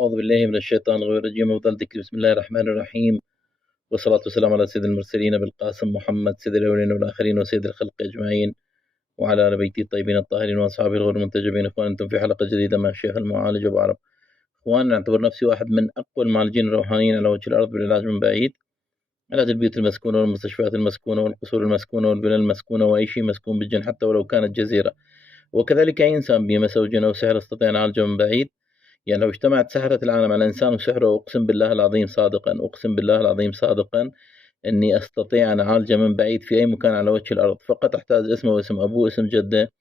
أعوذ بالله من الشيطان الرجيم. أفضل ذكر بسم الله الرحمن الرحيم، والصلاة والسلام على سيد المرسلين بالقاسم محمد سيد الأولين والآخرين وسيد الخلق أجمعين، وعلى آل بيته الطيبين الطاهرين وأصحابه الغر المنتجبين. إخوان، أنتم في حلقة جديدة مع الشيخ المعالج أبو عرب. إخوان، أعتبر نفسي واحد من أقوى المعالجين الروحانيين على وجه الأرض بالعلاج من بعيد، علاج البيوت المسكونة والمستشفيات المسكونة والقصور المسكونة والبلاد المسكونة وأي شيء مسكون بالجن حتى ولو كانت جزيرة، وكذلك أي إنسان بمس أو جن أو سحر أستطيع أن أعالجه من بعيد. يعني لو اجتمعت سحرة العالم على إنسان وسحره، أقسم بالله العظيم صادقا، أقسم بالله العظيم صادقا إني أستطيع أن أعالجه من بعيد في أي مكان على وجه الأرض. فقط أحتاج اسمه واسم أبوه، اسم جده،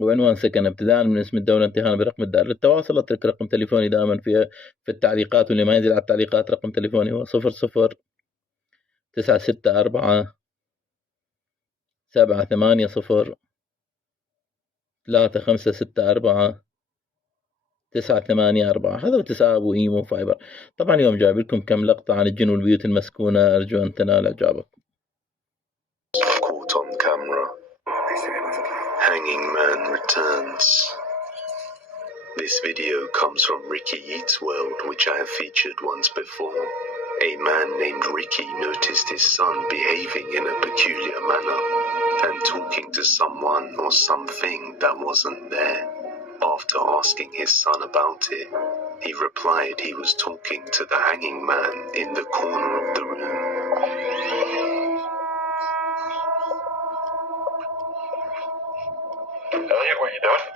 وعنوان سكن، ابتداء من اسم الدولة انتهاء برقم الدار. للتواصل أترك رقم تليفوني دائما في التعليقات، واللي ما ينزل على التعليقات رقم تليفوني هو 00-964 780 3564 984. هذا وتسعة أبو إيمو فايبر. طبعا اليوم جايب لكم كم لقطة عن الجن والبيوت المسكونة، أرجو أن تنال إعجابكم. Caught on camera. Hanging man returns. This video comes from Ricky Eats World, which I have featured once before. A man named Ricky noticed his son behaving in a peculiar manner and talking to someone or something that wasn't there. After asking his son about it, he replied he was talking to the hanging man in the corner of the room. Elliot, what are you doing?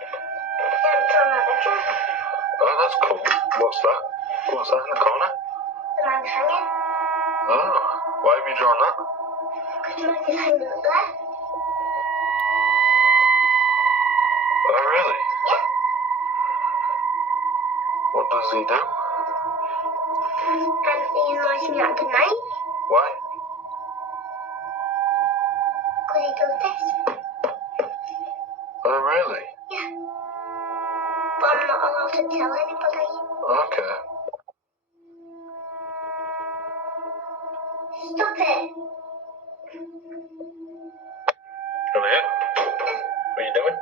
Oh, that's cool. What's that? What's that in the corner? The man hanging. Oh, why have you drawn that? Because the man is hanging up there. Oh, really? Yeah. What does he do? And he annoys me at the night. Why? Because he does this. Oh, really? Yeah. But I'm not allowed to tell anybody. Okay. Stop it. Elliot, what are you doing?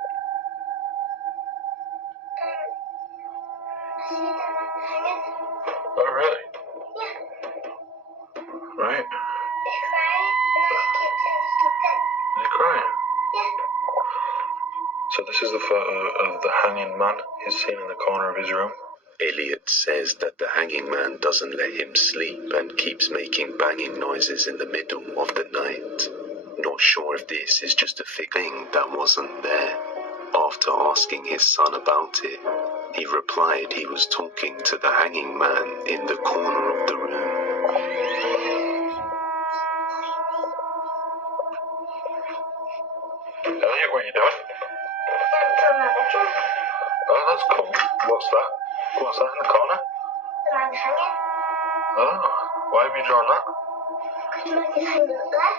I see the man hanging. Oh, really? Yeah. Right. He's crying and I keep saying stop it. Are you crying? Yeah. So this is the photo of the hanging man he's seen in the corner of his room. Elliot says that the hanging man doesn't let him sleep and keeps making banging noises in the middle of the night. Not sure if this is just a thing that wasn't there. After asking his son about it, he replied he was talking to the hanging man in the corner of the room. Elliot, what are you doing? I'm my bedroom. Oh, that's cool. What's that? What's that in the corner? The man hanging. Oh, why have you drawn that? Because the man is hanging up there.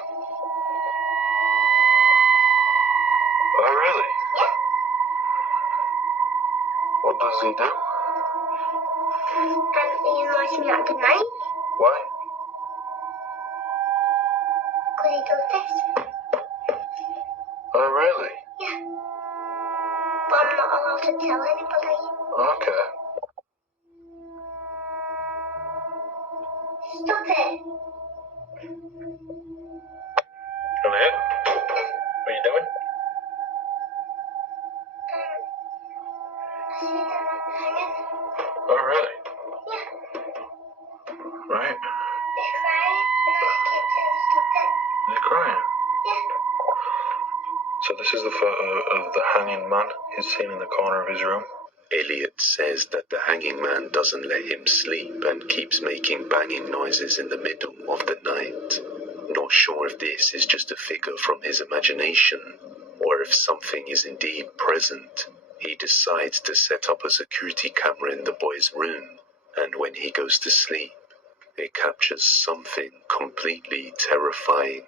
Oh, really? Yeah. What does he do? And he annoys me at the night. Why? Because he does this. Oh, really? Yeah. But I'm not allowed to tell anybody. Okay. Stop it. Elliot, what are you doing? I see the man hanging. Oh, really? Yeah. Right. He's crying and I keep saying stop it. Are you crying? Yeah. So this is the photo of the hanging man he's seen in the corner of his room. Elliot says that the hanging man doesn't let him sleep and keeps making banging noises in the middle of the night. Not sure if this is just a figure from his imagination, or if something is indeed present. He decides to set up a security camera in the boy's room, and when he goes to sleep, it captures something completely terrifying.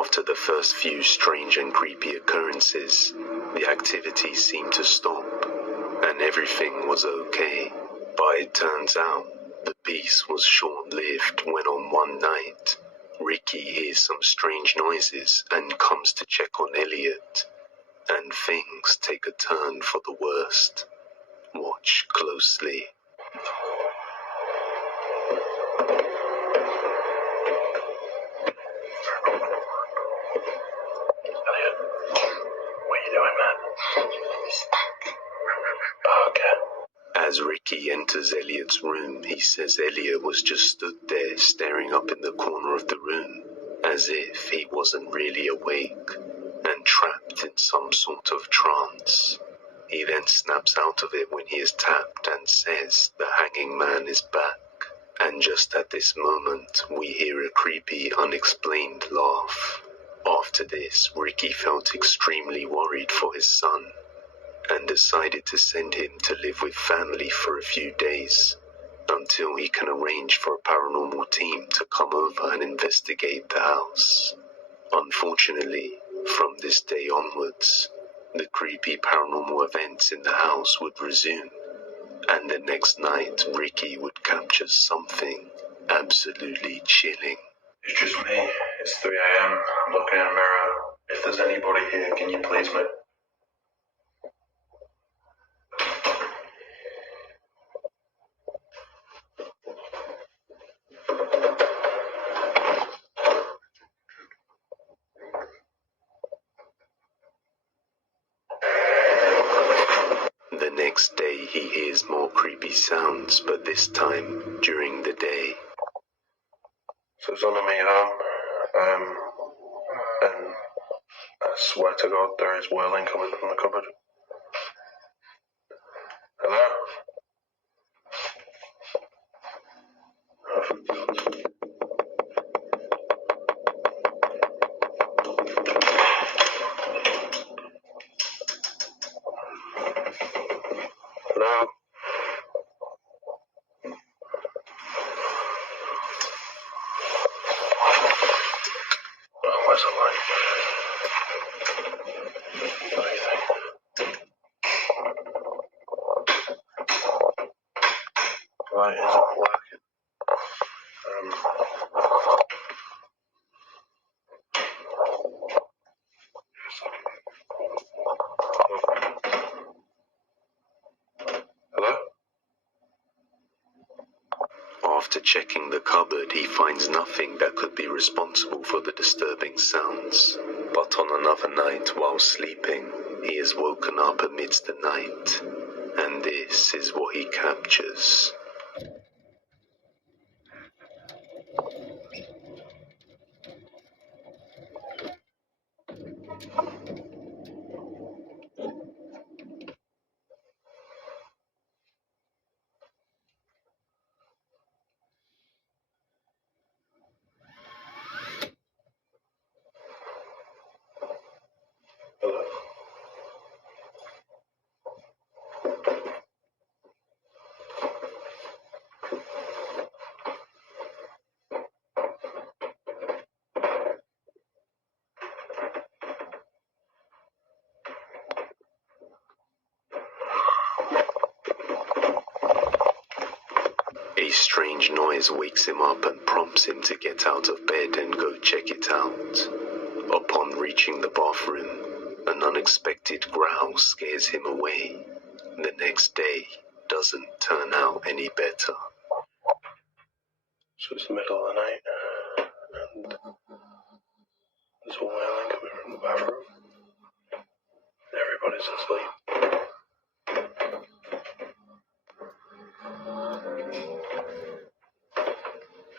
After the first few strange and creepy occurrences, the activity seemed to stop, and everything was okay. But it turns out, the peace was short-lived when on one night, Ricky hears some strange noises and comes to check on Elliot, and things take a turn for the worst. Watch closely. Elliot, what are you doing, man? He's back. Okay. As Ricky enters Elliot's room, he says Elliot was just stood there staring up in the corner of the room, as if he wasn't really awake and trapped in some sort of trance. He then snaps out of it when he is tapped and says the hanging man is back. And just at this moment, we hear a creepy, unexplained laugh. After this, Ricky felt extremely worried for his son and decided to send him to live with family for a few days until he can arrange for a paranormal team to come over and investigate the house. Unfortunately, from this day onwards, the creepy paranormal events in the house would resume, and the next night Ricky would capture something absolutely chilling. It's just me. It's 3 a.m. I'm looking in a mirror. If there's anybody here, can you please me? The next day he hears more creepy sounds, but this time during the day. So it's only me home. And I swear to God, there is wailing coming from the cupboard. Hello? Oh, for God's sake. Hello? Oh, where's the light? What do you think? Light isn't working. Hello? After checking the cupboard, he finds nothing that could be responsible for the disturbing sounds. But on another night, while sleeping, he is woken up amidst the night, and this is what he captures. Hello? A strange noise wakes him up and prompts him to get out of bed and go check it out. Upon reaching the bathroom, an unexpected growl scares him away. The next day doesn't turn out any better. So it's the middle of the night, and there's a wailing coming from the bathroom. Everybody's asleep.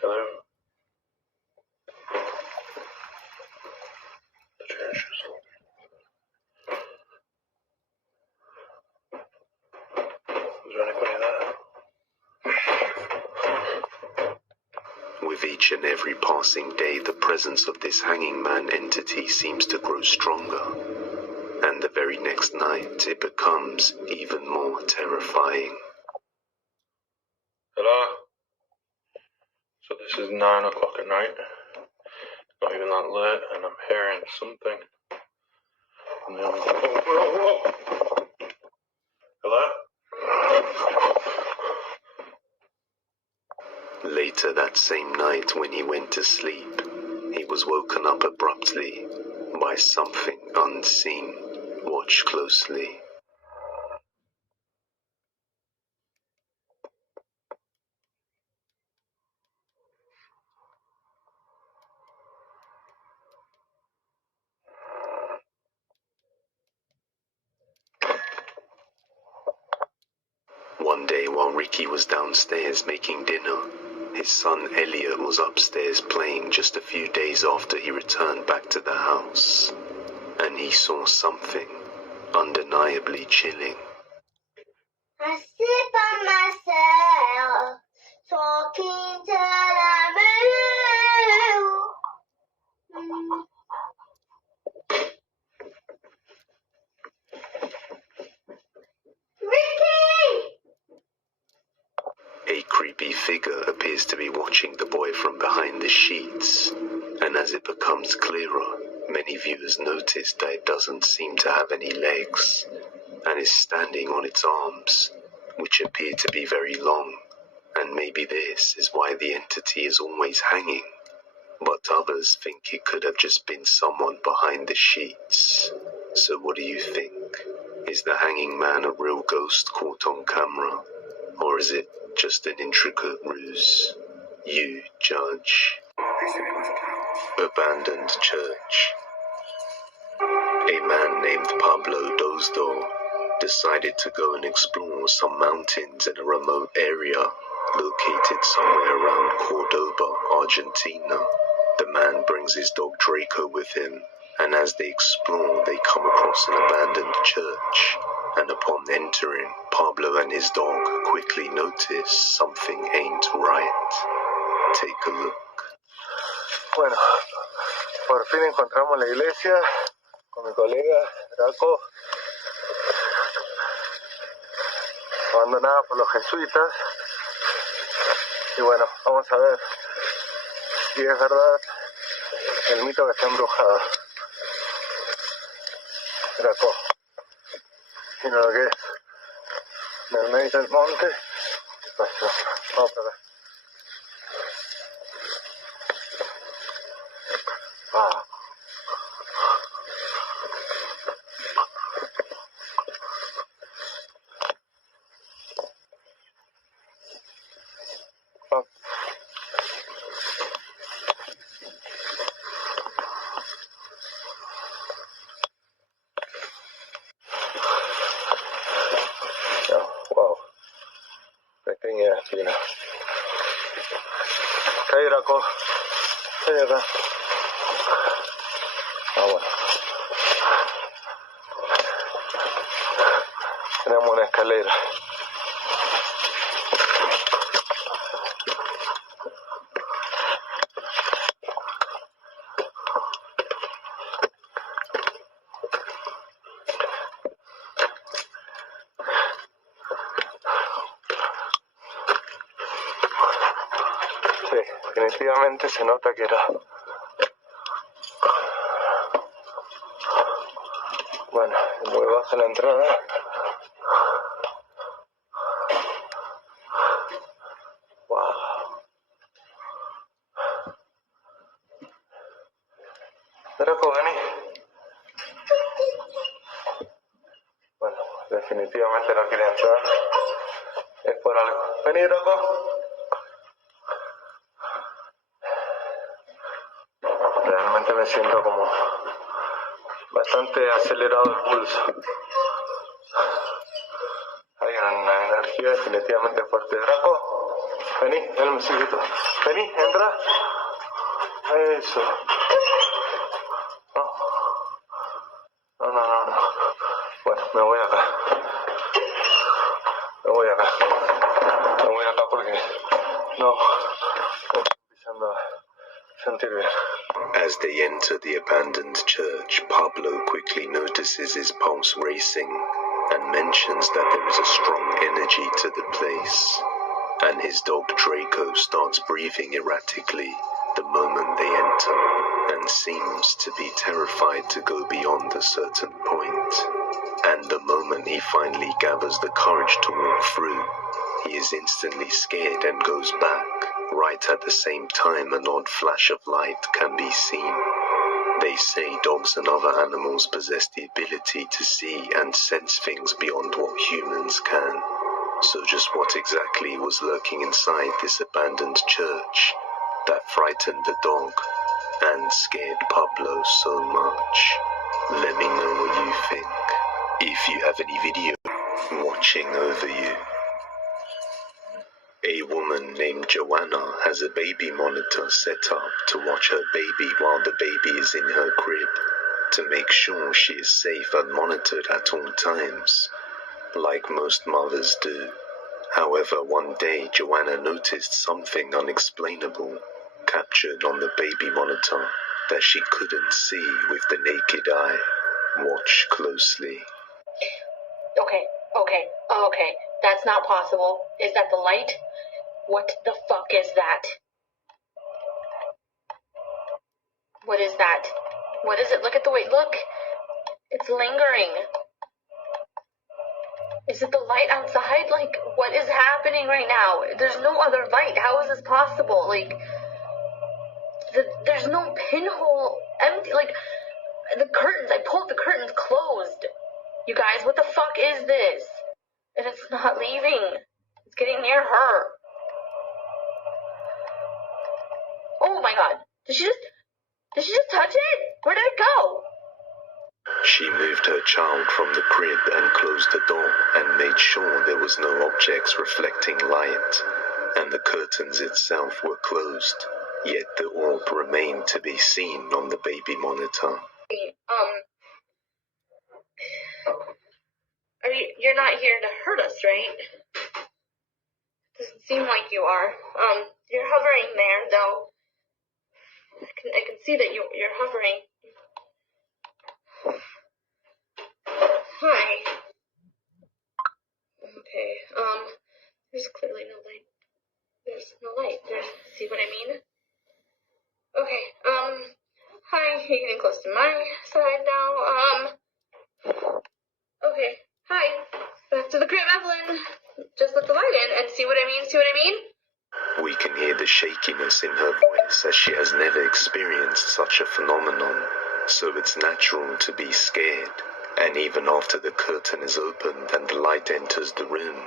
Hello? The chair's just open. Is there anybody there? With each and every passing day, the presence of this hanging man entity seems to grow stronger, and the very next night it becomes even more terrifying. Hello? So this is 9 o'clock at night. Not even that late, and I'm hearing something. And then whoa! Hello? Later that same night when he went to sleep, he was woken up abruptly by something unseen. Watch closely. One day while Ricky was downstairs making dinner, his son Elliot was upstairs playing just a few days after he returned back to the house, and he saw something undeniably chilling. I sit by myself, talking to the moon. Ricky! A creepy figure appears to be watching the boy from behind the sheets, and as it becomes clearer, many viewers notice that it doesn't seem to have any legs, and is standing on its arms, which appear to be very long, and maybe this is why the entity is always hanging. But others think it could have just been someone behind the sheets. So what do you think? Is the hanging man a real ghost caught on camera? Or is it just an intricate ruse? You judge. Abandoned church. A man named Pablo Lضهور decided to go and explore some mountains in a remote area located somewhere around Cordoba, Argentina. The man brings his dog Draco with him, and as they explore, they come across an abandoned church. And upon entering, Pablo and his dog quickly notice something ain't right. Take a look. Bueno, por fin encontramos la iglesia con mi colega Draco, abandonada por los jesuitas. Y bueno, vamos a ver si es verdad el mito que está embrujada. Draco, sino lo que es en el medio del monte. ¿Qué pasó? Vamos para acá. Ah. Ah. Wow. Pequeña espina. Ahí, Draco. Ahí acá. Ah, bueno. Tenemos una escalera. Sí, definitivamente se nota que era. Bueno, muy baja la entrada. Wow. Draco, vení. Bueno, definitivamente no quiere entrar. Es por algo. Vení, Draco. Realmente me siento como bastante acelerado el pulso. Hay una energía definitivamente fuerte. Draco, vení, ven un chiquito. Vení, entra. Eso. No. Bueno, me voy acá. Me voy acá porque no estoy empezando a sentir bien. As they enter the abandoned church, Pablo quickly notices his pulse racing and mentions that there is a strong energy to the place. And his dog Draco starts breathing erratically the moment they enter and seems to be terrified to go beyond a certain point. And the moment he finally gathers the courage to walk through, he is instantly scared and goes back. Right at the same time, an odd flash of light can be seen. They say dogs and other animals possess the ability to see and sense things beyond what humans can. So just what exactly was lurking inside this abandoned church that frightened the dog and scared Pablo so much? Let me know what you think. If you have any video watching over you. A woman named Joanna has a baby monitor set up to watch her baby while the baby is in her crib, to make sure she is safe and monitored at all times, like most mothers do. However, one day Joanna noticed something unexplainable captured on the baby monitor that she couldn't see with the naked eye. Watch closely. Okay. That's not possible. Is that the light? What the fuck is that? What is that? What is it? Look at the way. Look! It's lingering. Is it the light outside? Like, what is happening right now? There's no other light. How is this possible? Like, there's no pinhole empty. Like, the curtains, I pulled the curtains closed. You guys, what the fuck is this? And it's not leaving. It's getting near her. Oh my god. Did she just touch it? Where did it go? She moved her child from the crib and closed the door and made sure there was no objects reflecting light, and the curtains itself were closed, yet the orb remained to be seen on the baby monitor. You're not here to hurt us, right? Doesn't seem like you are. You're hovering there, though. I can see that you're hovering. Hi. Okay, there's clearly no light. There's no light. See what I mean? Okay, hi, you're getting close to my side now, okay, hi. Back to the crib, Evelyn. Just let the light in and see what I mean? We can hear the shakiness in her voice as she has never experienced such a phenomenon, so it's natural to be scared. And even after the curtain is opened and the light enters the room,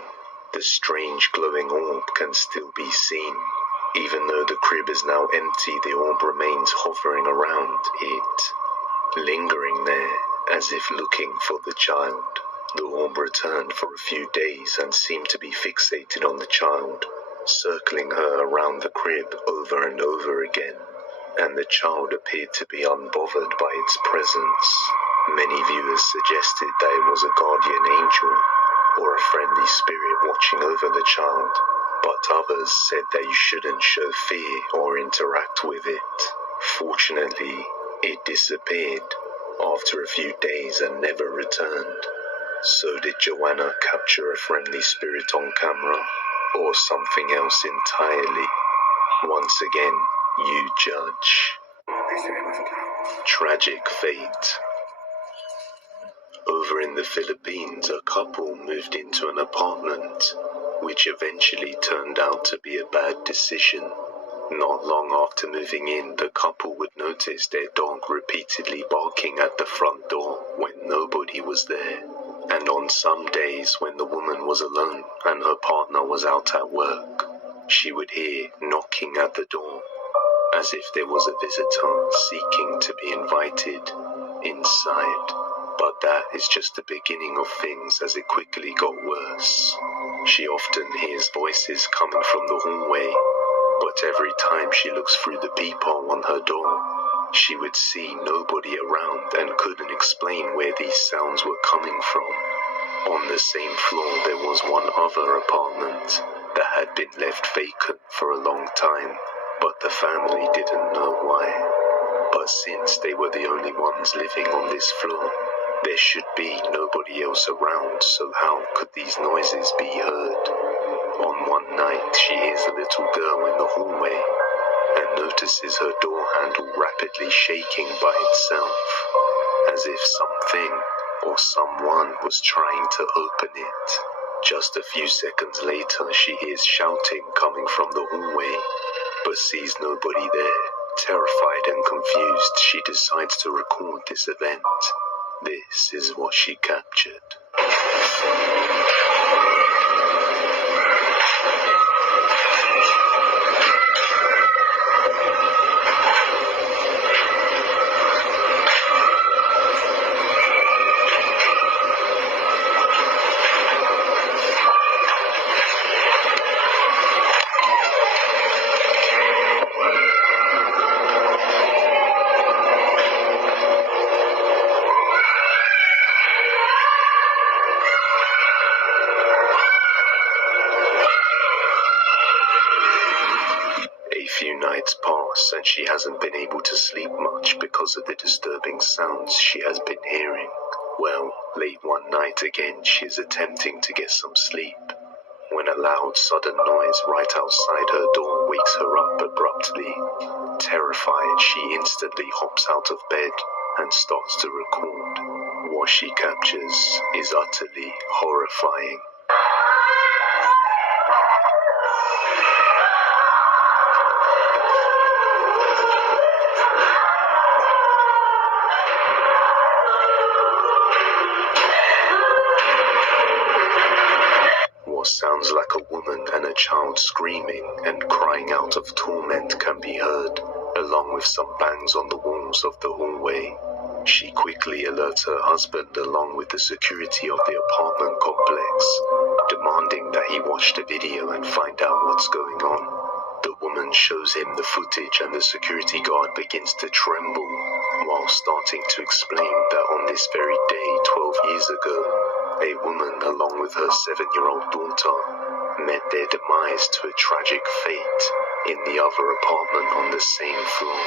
the strange glowing orb can still be seen. Even though the crib is now empty, the orb remains hovering around it, lingering there as if looking for the child. The orb returned for a few days and seemed to be fixated on the child, circling her around the crib over and over again, and the child appeared to be unbothered by its presence. Many viewers suggested that it was a guardian angel or a friendly spirit watching over the child, but others said that you shouldn't show fear or interact with it. Fortunately, it disappeared after a few days and never returned. So did Joanna capture a friendly spirit on camera, or something else entirely? Once again, you judge. Tragic fate. Over in the Philippines, a couple moved into an apartment, which eventually turned out to be a bad decision. Not long after moving in, the couple would notice their dog repeatedly barking at the front door when nobody was there. And on some days when the woman was alone and her partner was out at work, she would hear knocking at the door, as if there was a visitor seeking to be invited inside. But that is just the beginning of things, as it quickly got worse. She often hears voices coming from the hallway, but every time she looks through the peephole on her door, she would see nobody around and couldn't explain where these sounds were coming from. On the same floor there was one other apartment that had been left vacant for a long time, but the family didn't know why. But since they were the only ones living on this floor, there should be nobody else around, so how could these noises be heard? On one night, she hears a little girl in the hallway and notices her door handle rapidly shaking by itself, as if something or someone was trying to open it. Just a few seconds later, she hears shouting coming from the hallway but sees nobody there. Terrified and confused, she decides to record this event. This is what she captured. Nights pass and she hasn't been able to sleep much because of the disturbing sounds she has been hearing. Well, late one night again she is attempting to get some sleep when a loud sudden noise right outside her door wakes her up abruptly. Terrified, she instantly hops out of bed and starts to record. What she captures is utterly horrifying. What sounds like a woman and a child screaming and crying out of torment can be heard, along with some bangs on the walls of the hallway. She quickly alerts her husband along with the security of the apartment complex, demanding that he watch the video and find out what's going on. The woman shows him the footage and the security guard begins to tremble while starting to explain that on this very day 12 years ago, a woman along with her 7-year-old daughter met their demise to a tragic fate in the other apartment on the same floor.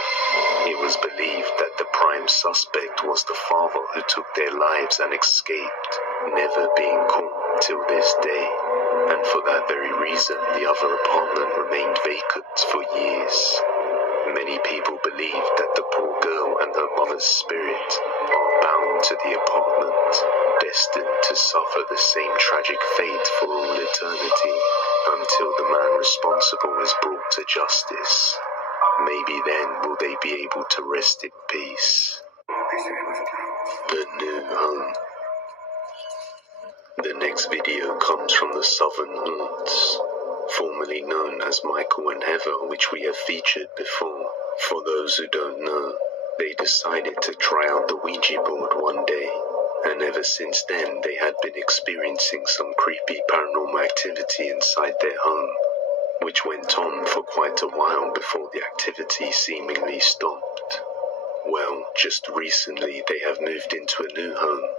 It was believed that the prime suspect was the father who took their lives and escaped, never being caught till this day. And for that very reason, the other apartment remained vacant for years. Many people believe that the poor girl and her mother's spirit are bound to the apartment, destined to suffer the same tragic fate for all eternity, until the man responsible is brought to justice. Maybe then will they be able to rest in peace. The new home. The next video comes from the Southern Haunts, formerly known as Michael and Heather, which we have featured before. For those who don't know, they decided to try out the Ouija board one day, and ever since then they had been experiencing some creepy paranormal activity inside their home, which went on for quite a while before the activity seemingly stopped. Well, just recently they have moved into a new home,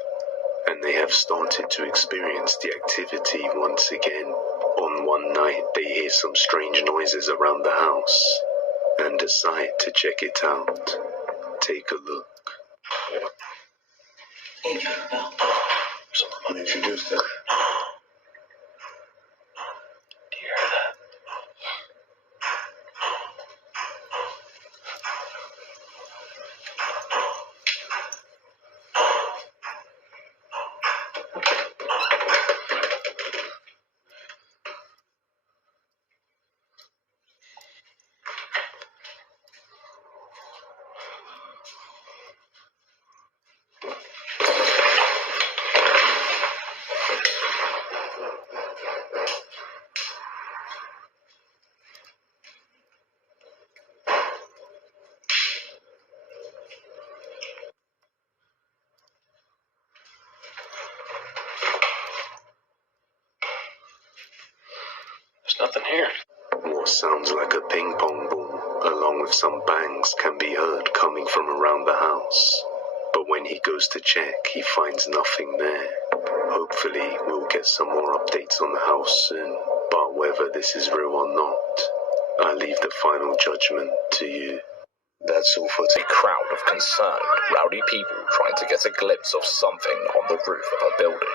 and they have started to experience the activity once again. On one night they hear some strange noises around the house, and decide to check it out. Take a look. Someone introduced it. Do you hear that? There's nothing here. What sounds like a ping pong ball, along with some bangs, can be heard coming from around the house. But when he goes to check, he finds nothing there. Hopefully, we'll get some more updates on the house soon. But whether this is real or not, I leave the final judgment to you. That's all for today. A crowd of concerned, rowdy people trying to get a glimpse of something on the roof of a building.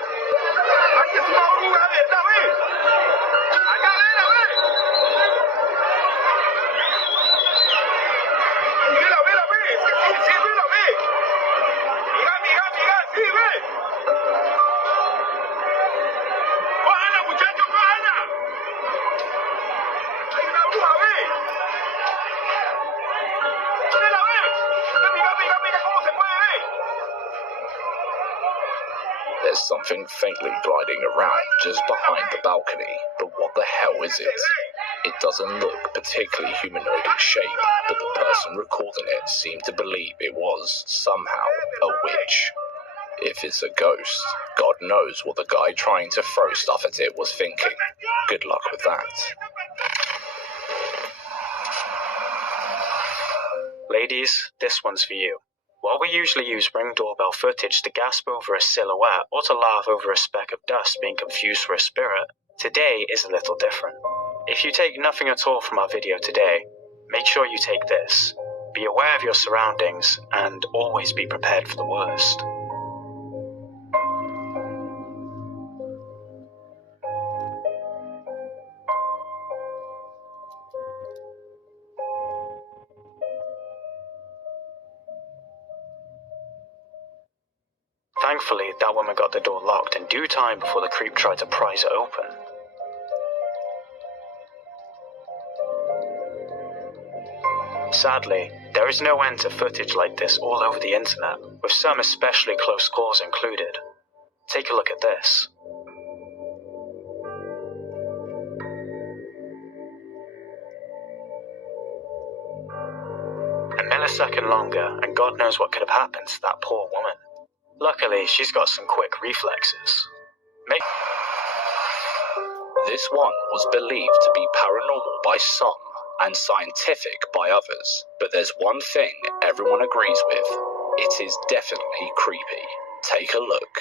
there's something faintly gliding around just behind the balcony, but what the hell is it? It doesn't look particularly humanoid in shape, but the person recording it seemed to believe it was, somehow, a witch. If it's a ghost, God knows what the guy trying to throw stuff at it was thinking. Good luck with that. Ladies, this one's for you. While we usually use Ring doorbell footage to gasp over a silhouette or to laugh over a speck of dust being confused for a spirit, today is a little different. If you take nothing at all from our video today, make sure you take this. Be aware of your surroundings and always be prepared for the worst. Thankfully, that woman got the door locked in due time before the creep tried to prise it open. Sadly, there is no end to footage like this all over the internet, with some especially close calls included. Take a look at this. A millisecond longer, and God knows what could have happened to that poor woman. Luckily, she's got some quick reflexes. This one was believed to be paranormal by some and scientific by others, but there's one thing everyone agrees with. It is definitely creepy. Take a look.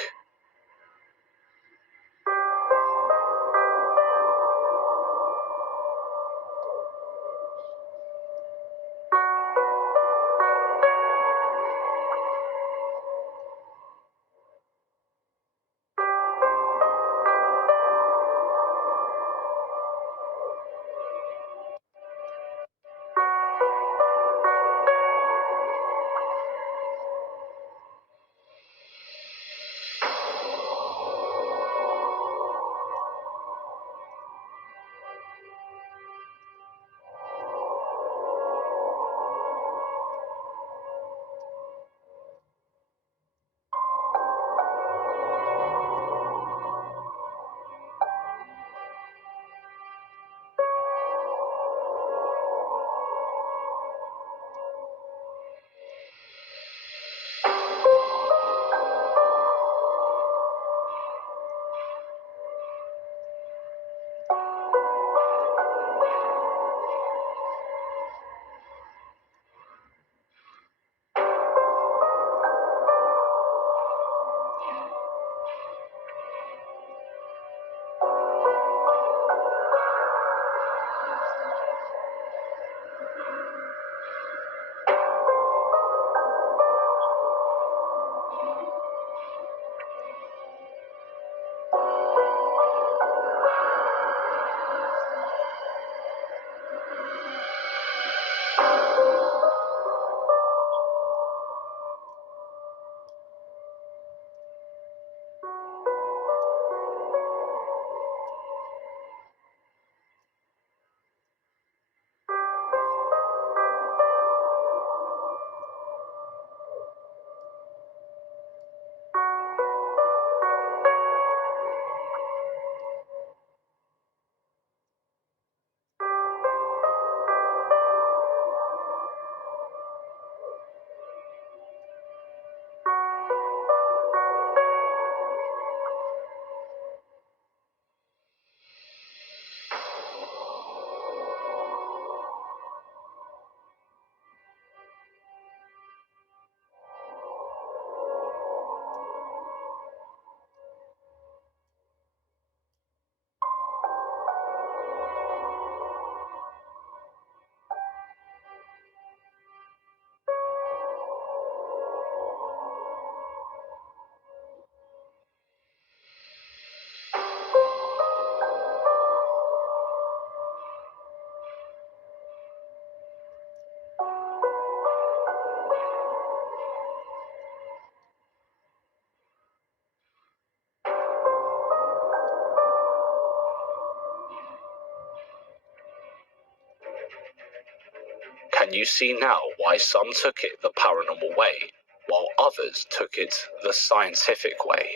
Can you see now why some took it the paranormal way, while others took it the scientific way?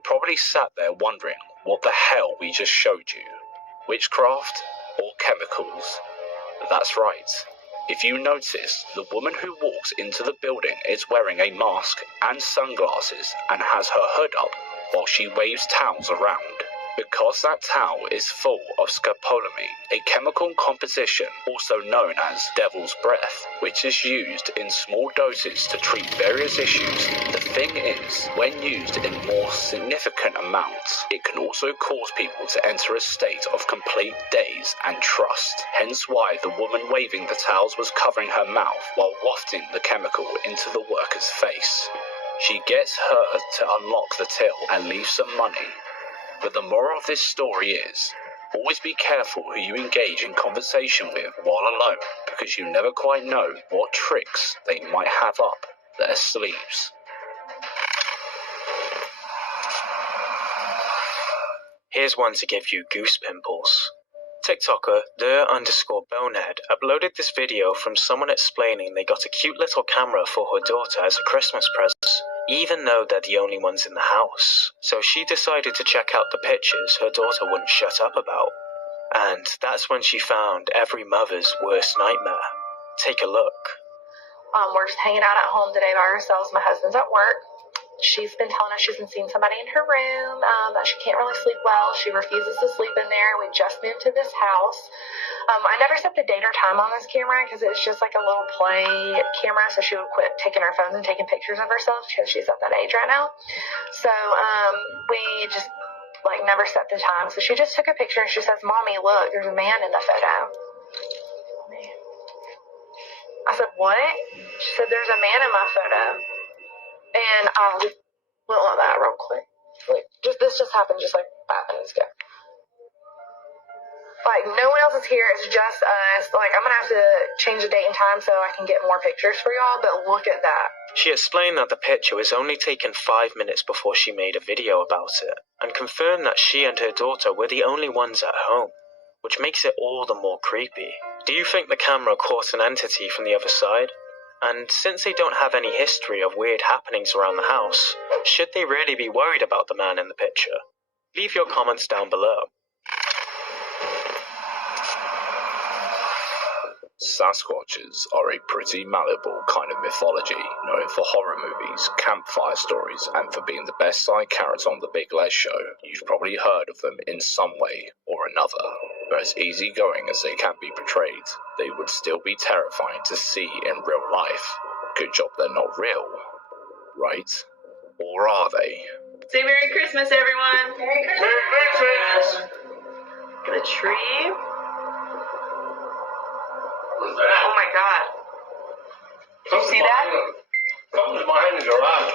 You're probably sat there wondering what the hell we just showed you. Witchcraft or chemicals? That's right. If you notice, the woman who walks into the building is wearing a mask and sunglasses and has her hood up while she waves towels around. Because that towel is full of scopolamine, a chemical composition also known as devil's breath, which is used in small doses to treat various issues. The thing is, when used in more significant amounts, it can also cause people to enter a state of complete daze and trust. Hence why the woman waving the towels was covering her mouth while wafting the chemical into the worker's face. She gets her to unlock the till and leave some money. But the moral of this story is, always be careful who you engage in conversation with while alone, because you never quite know what tricks they might have up their sleeves. Here's one to give you goose pimples. TikToker the_bonehead uploaded this video from someone explaining they got a cute little camera for her daughter as a Christmas present, even though they're the only ones in the house. So she decided to check out the pictures her daughter wouldn't shut up about. And that's when she found every mother's worst nightmare. Take a look. We're just hanging out at home today by ourselves. My husband's at work. She's been telling us she's been seeing somebody in her room, that she can't really sleep well. She refuses to sleep in there. We just moved to this house. I never set the date or time on this camera because it's just like a little play camera, so she would quit taking her phones and taking pictures of herself because she's at that age right now. So we just never set the time. So she just took a picture and she says, "Mommy, look, there's a man in the photo." I said, "What?" She said, "There's a man in my photo." And we went on that real quick. This just happened just 5 minutes ago. No one else is here. It's just us. I'm going to have to change the date and time so I can get more pictures for y'all, but look at that. She explained that the picture was only taken 5 minutes before she made a video about it, and confirmed that she and her daughter were the only ones at home, which makes it all the more creepy. Do you think the camera caught an entity from the other side? And since they don't have any history of weird happenings around the house, should they really be worried about the man in the picture? Leave your comments down below. Sasquatches are a pretty malleable kind of mythology, known for horror movies, campfire stories, and for being the best side character on The Big Les Show. You've probably heard of them in some way or another. But as easygoing as they can be portrayed, they would still be terrifying to see in real life. Good job they're not real, right? Or are they? Say Merry Christmas, everyone! Merry Christmas! Merry Christmas! Got a tree? What's that? Oh my god. Did you see that? Something's behind the garage.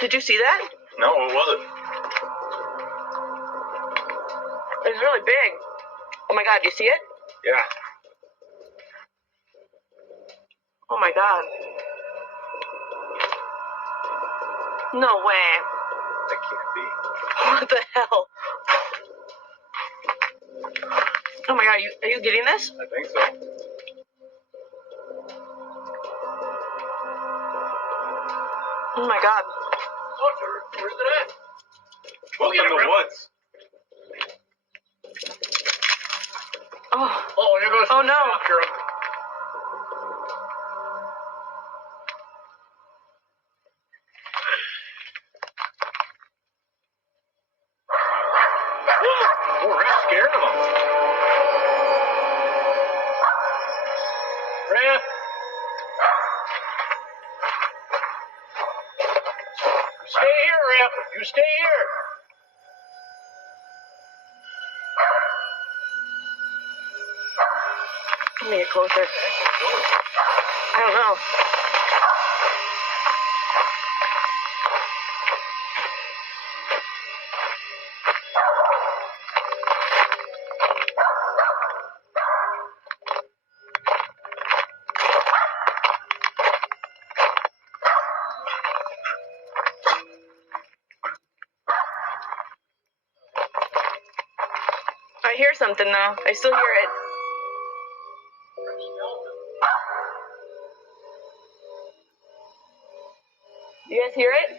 Did you see that? No, what was it? It's really big. Oh my god, do you see it? Yeah. Oh my god. No way. That can't be. What the hell? Oh my god, are you getting this? I think so. Oh my god. Look, where's it at? Look in the woods. Oh, here goes. Oh, no. Girl. Oh, that scared him. Rip. Stay here, Rip. You stay here. Let me get closer. I don't know. I hear something, though. I still hear it. You guys hear it?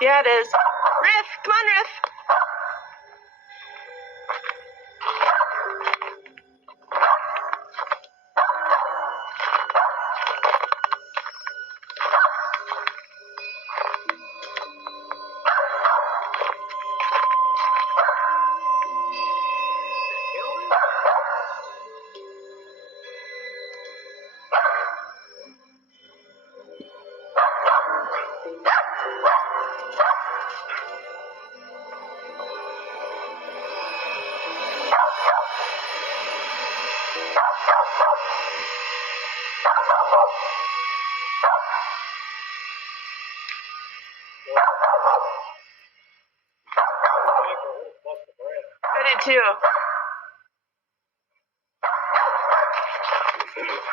Yeah, it is. Riff! Come on, Riff! I did too.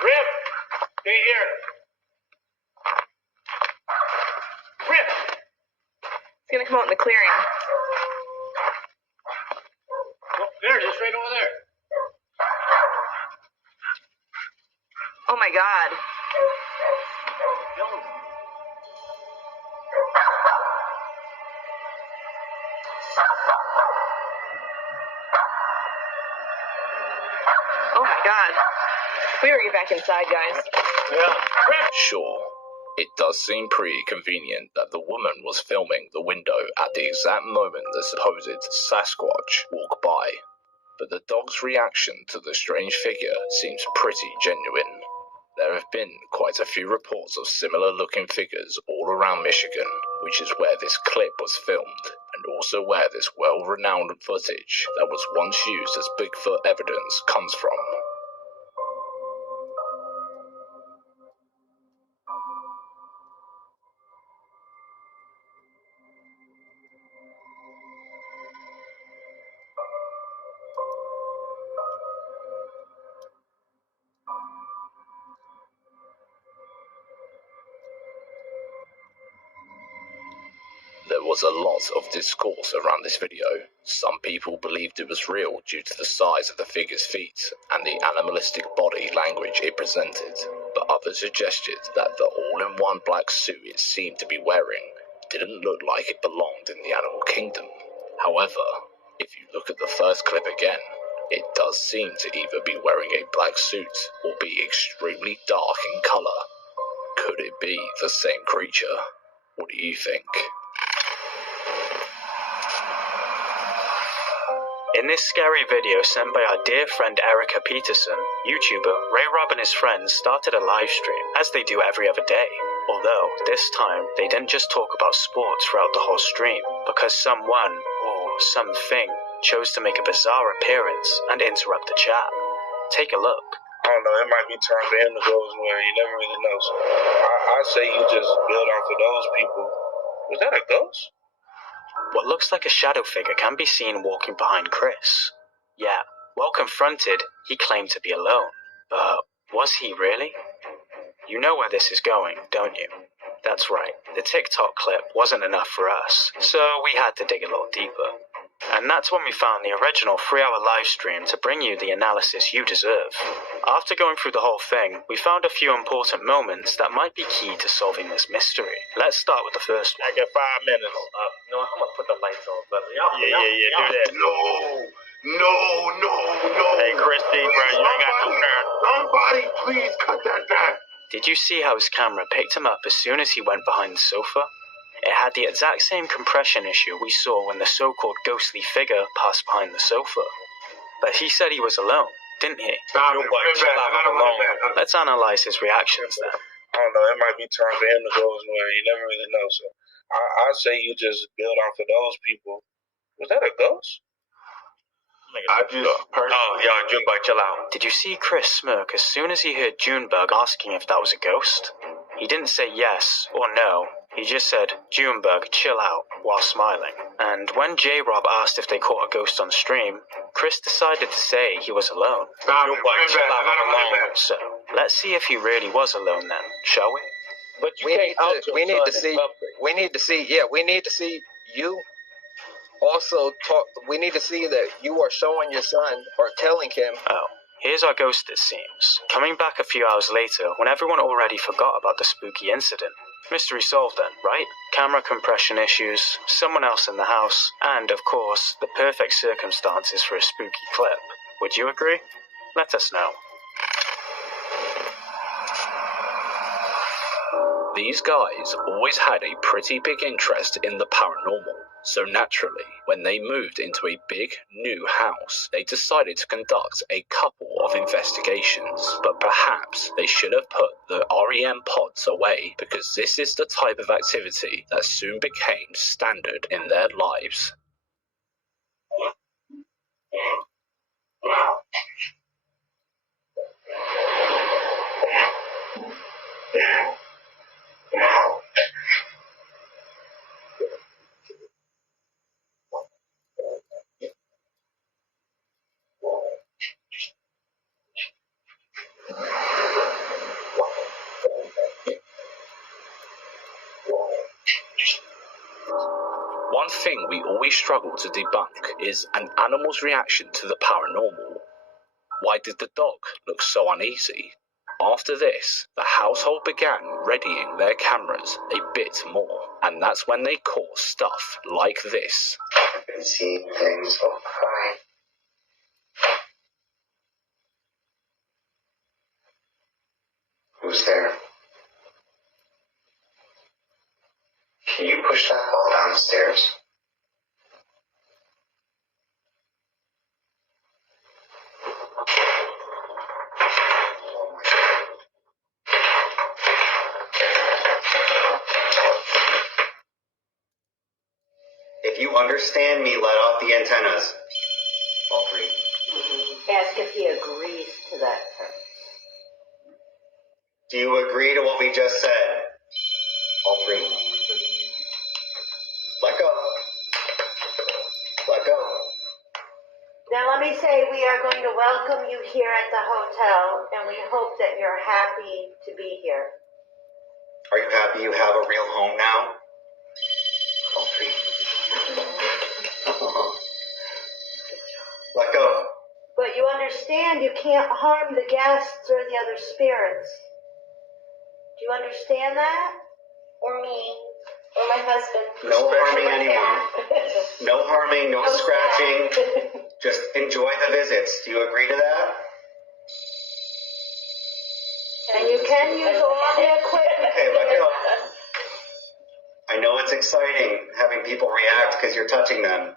Rip! Stay here. Rip! It's gonna come out in the clearing. Oh, there it is, right over there. Oh my god. Oh my god. We better get back inside, guys. Yeah. Rip! Sure, it does seem pretty convenient that the woman was filming the window at the exact moment the supposed Sasquatch walked by, but the dog's reaction to the strange figure seems pretty genuine. There have been quite a few reports of similar-looking figures all around Michigan, which is where this clip was filmed, and also where this well-renowned footage that was once used as Bigfoot evidence comes from. There was a lot of discourse around this video. Some people believed it was real due to the size of the figure's feet and the animalistic body language it presented, but others suggested that the all-in-one black suit it seemed to be wearing didn't look like it belonged in the animal kingdom. However, if you look at the first clip again, it does seem to either be wearing a black suit or be extremely dark in color. Could it be the same creature? What do you think? In this scary video sent by our dear friend Erica Peterson, YouTuber Ray Rob and his friends started a live stream, as they do every other day. Although, this time, they didn't just talk about sports throughout the whole stream, because someone, or something, chose to make a bizarre appearance and interrupt the chat. Take a look. I don't know, it might be time for him to go somewhere. You never really know. So I say you just build off of those people. Was that a ghost? What looks like a shadow figure can be seen walking behind Chris. Yeah, while confronted, he claimed to be alone. But was he really? You know where this is going, don't you? That's right, the TikTok clip wasn't enough for us, so we had to dig a little deeper. And that's when we found the original 3-hour live stream to bring you the analysis you deserve. After going through the whole thing, we found a few important moments that might be key to solving this mystery. Let's start with the first one. I got 5 minutes. No, I'm gonna put the lights on, but Yeah, do that. No. Hey, Christy, bro, you ain't got no turn. Somebody please cut that back. Did you see how his camera picked him up as soon as he went behind the sofa? It had the exact same compression issue we saw when the so-called ghostly figure passed behind the sofa. But he said he was alone, didn't he? Let's analyze his reactions then. I don't know, it might be time for him to go somewhere. You never really know. So I say you just build off of those people. Was that a ghost? I just personally... Oh, yeah, Junebug, chill out. Did you see Chris smirk as soon as he heard Junebug asking if that was a ghost? He didn't say yes or no. He just said, Junebug, chill out, while smiling. And when J-Rob asked if they caught a ghost on stream, Chris decided to say he was alone. Junebug, chill out, I'm alone. So, let's see if he really was alone then, shall we? But we need to see you also talk. We need to see that you are showing your son or telling him. Oh, here's our ghost, it seems. Coming back a few hours later, when everyone already forgot about the spooky incident. Mystery solved then, right? Camera compression issues, someone else in the house, and, of course, the perfect circumstances for a spooky clip. Would you agree? Let us know. These guys always had a pretty big interest in the paranormal, so naturally, when they moved into a big, new house, they decided to conduct a couple of investigations. But perhaps they should have put the REM pods away, because this is the type of activity that soon became standard in their lives. One thing we always struggle to debunk is an animal's reaction to the paranormal. Why did the dog look so uneasy? After this, the household began readying their cameras a bit more, and that's when they caught stuff like this. I've been seeing things all right. Who's there? Can you push that ball downstairs? If you understand me, let off the antennas. All three. Ask if he agrees to that term. Do you agree to what we just said? All three. Let go. Let go. Now let me say we are going to welcome you here at the hotel, and we hope that you're happy to be here. Are you happy you have a real home now? All three. Let go. But you understand you can't harm the guests or the other spirits. Do you understand that? Or me. Or my husband. No harming anyone. No harming, no scratching. Just enjoy the visits. Do you agree to that? And you can use all the equipment. Okay, let go. I know it's exciting having people react because you're touching them,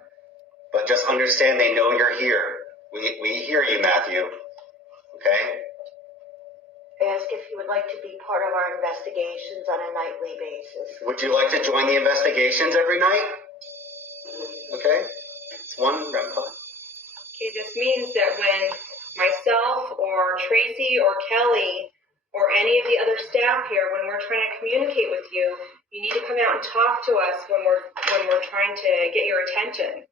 but just understand they know you're here. We hear you, Matthew. Okay? Ask if you would like to be part of our investigations on a nightly basis. Would you like to join the investigations every night? Okay? It's one REM pod. Okay, this means that when myself or Tracy or Kelly or any of the other staff here, when we're trying to communicate with you, you need to come out and talk to us when we're trying to get your attention.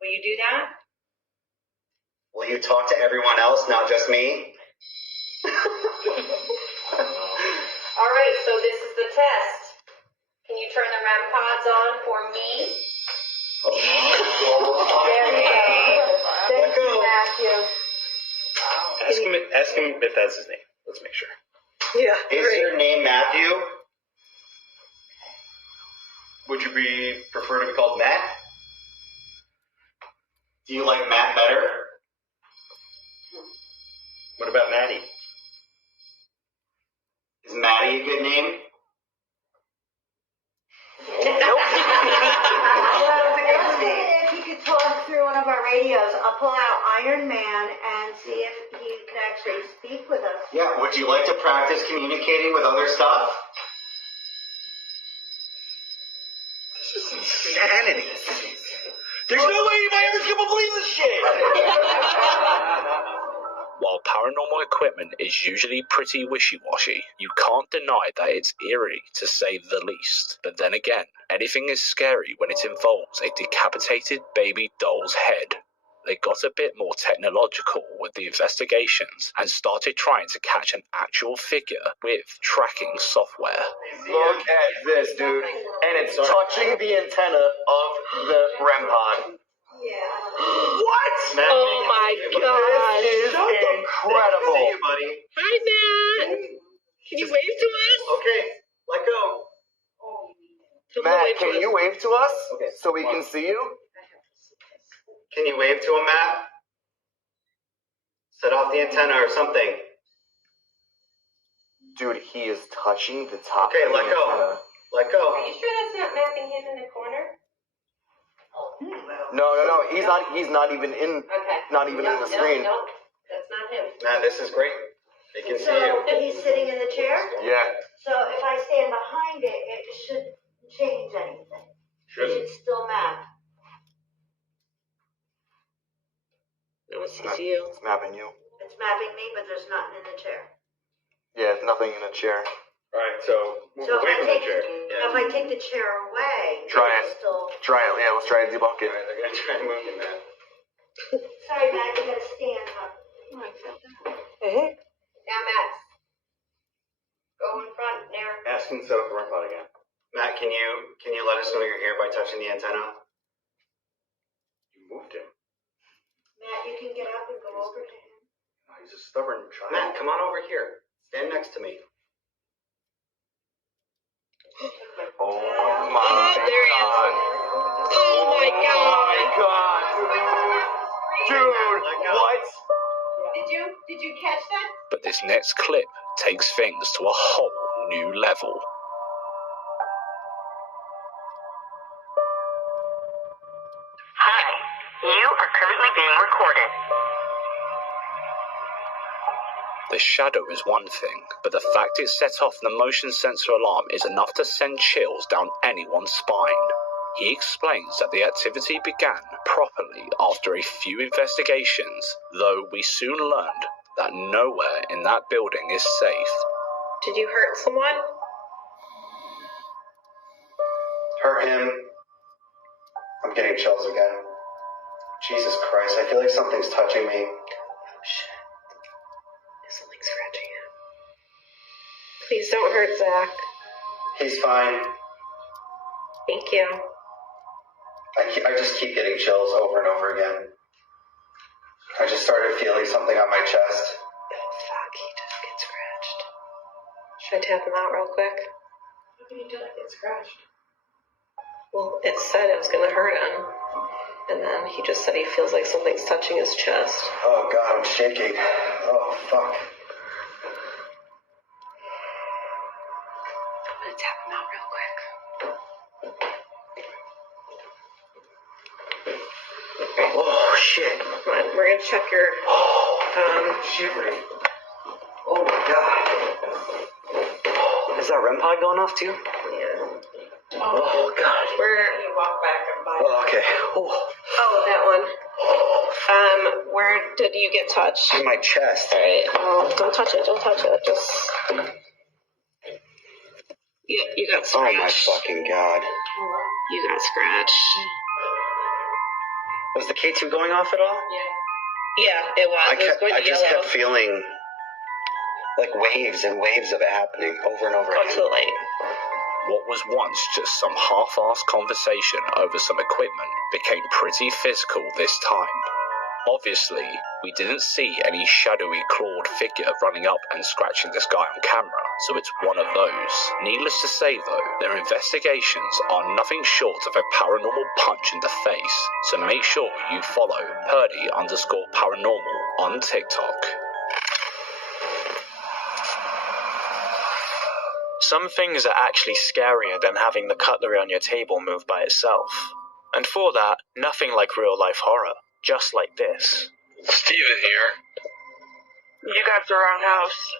Will you do that? Will you talk to everyone else, not just me? All right, so this is the test. Can you turn the REM pods on for me? There you go. Thank you, Matthew. Ask him if that's his name. Let's make sure. Yeah. Is your name Matthew? Would you prefer to be called Matt? Do you like Matt better? What about Maddie? Is Maddie a good name? If you could talk through one of our radios, I'll pull out Iron Man and see if he can actually speak with us. Yeah, would you like to practice communicating with other stuff? This is insanity. There's no way anybody's gonna believe this shit! While paranormal equipment is usually pretty wishy-washy, you can't deny that it's eerie, to say the least. But then again, anything is scary when it involves a decapitated baby doll's head. They got a bit more technological with the investigations and started trying to catch an actual figure with tracking software. Look at this, dude. And it's touching the antenna of the REM pod. What? Oh my god. This is incredible. See you, buddy. Hi, Matt. Can you wave to us? Okay, let go. Matt, can you wave to us so we can see you? Can you wave to him, Matt? Set off the antenna or something. Dude, he is touching the top. Okay, let go. Let go. Are you sure that's not mapping him in the corner? No. He's not even in. Okay. Not even in the screen. No, that's not him. Matt, this is great. They can see So you. he's sitting in the chair? Yeah. So if I stand behind it, it shouldn't change anything. Shouldn't. It should still map. No one sees you. It's mapping you. It's mapping me, but there's nothing in the chair. Yeah, it's nothing in a chair. Alright, so move So away from the chair. if I take the chair away, Try it's it. still... Try it. Yeah, let's try and debunk it. Alright, they're gonna try and move you, man. Sorry, Matt, you gotta stand up. Oh, I felt that. Now, Matt. Go in front there. Ask him to set up the REM pod again. Matt, can you let us know you're here by touching the antenna? You moved him. Matt, you can get up and go over to him. Oh, he's a stubborn child. Matt, come on over here. Stand next to me. Oh my there he is. god. Oh my god. Dude, what? Did you catch that? But this next clip takes things to a whole new level. Hi, you are currently being recorded. The shadow is one thing, but the fact it set off the motion sensor alarm is enough to send chills down anyone's spine. He explains that the activity began properly after a few investigations, though we soon learned that nowhere in that building is safe. Did you hurt someone? Hurt him. I'm getting chills again. Jesus Christ, I feel like something's touching me. Oh shit. Is something scratching him? Please don't hurt Zach. He's fine. Thank you. I just keep getting chills over and over again. I just started feeling something on my chest. Oh fuck, he just gets scratched. Should I tap him out real quick? How can you do it? Get scratched. Well, it said it was gonna hurt him. And then he just said he feels like something's touching his chest. Oh god, I'm shaking. Oh fuck. I'm gonna tap him out real quick. Oh shit. Come on, we're gonna check your shivering. Oh my god. Is that REM pod going off too? Yeah. Oh god. Where You walk back and by. Oh, okay. Oh, that one. Where did you get touched? In my chest. Alright, well, don't touch it, just... You got scratched. Oh my fucking god. You got scratched. Was the K2 going off at all? Yeah, it was. It was going to just yellow. kept feeling like waves and waves of it happening over and over Go again. to the light. What was once just some half-assed conversation over some equipment became pretty physical this time. Obviously, we didn't see any shadowy clawed figure running up and scratching this guy on camera, so it's one of those. Needless to say though, their investigations are nothing short of a paranormal punch in the face, so make sure you follow Purdy_paranormal on TikTok. Some things are actually scarier than having the cutlery on your table move by itself. And for that, nothing like real-life horror. Just like this. Steven here. You got the wrong house.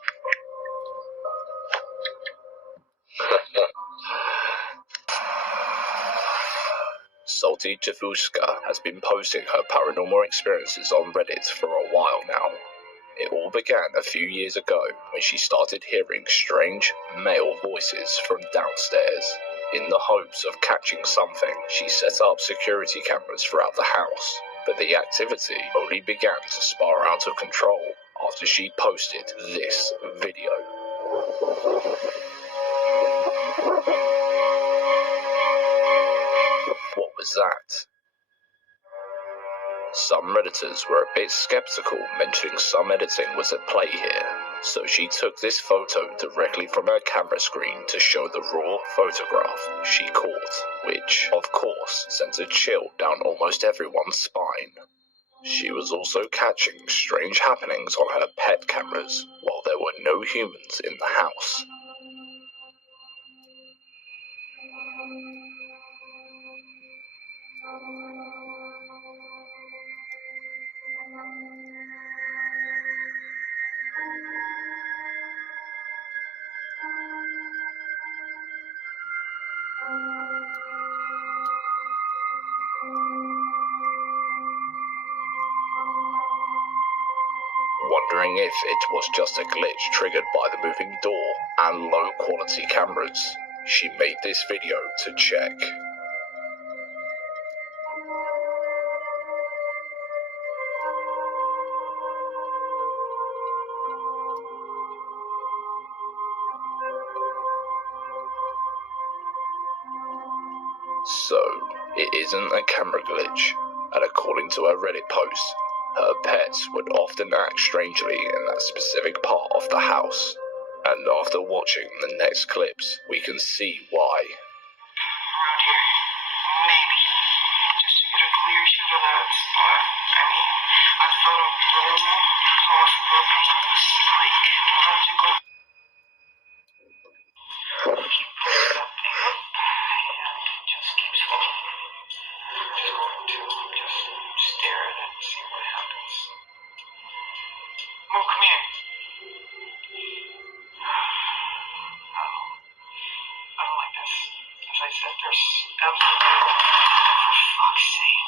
Salty Javushka has been posting her paranormal experiences on Reddit for a while now. It all began a few years ago when she started hearing strange male voices from downstairs. In the hopes of catching something, she set up security cameras throughout the house, but the activity only began to spiral out of control after she posted this video. What was that? Some Redditors were a bit skeptical, mentioning some editing was at play here, so she took this photo directly from her camera screen to show the raw photograph she caught, which, of course, sent a chill down almost everyone's spine. She was also catching strange happenings on her pet cameras, while there were no humans in the house. Wondering if it was just a glitch triggered by the moving door and low-quality cameras, she made this video to check. So, it isn't a camera glitch, and according to her Reddit post, her pets would often act strangely in that specific part of the house, and after watching the next clips, we can see why. Around here? Maybe. Just to get a clear shot of that spot. I mean, I thought of really possible things, like, why don't you go... She pulls that thing up, and it just keeps falling. I'm just going to just stare at it and see what happens. Mo, come here. No. I don't like this. As I said, there's absolutely... For fuck's sake.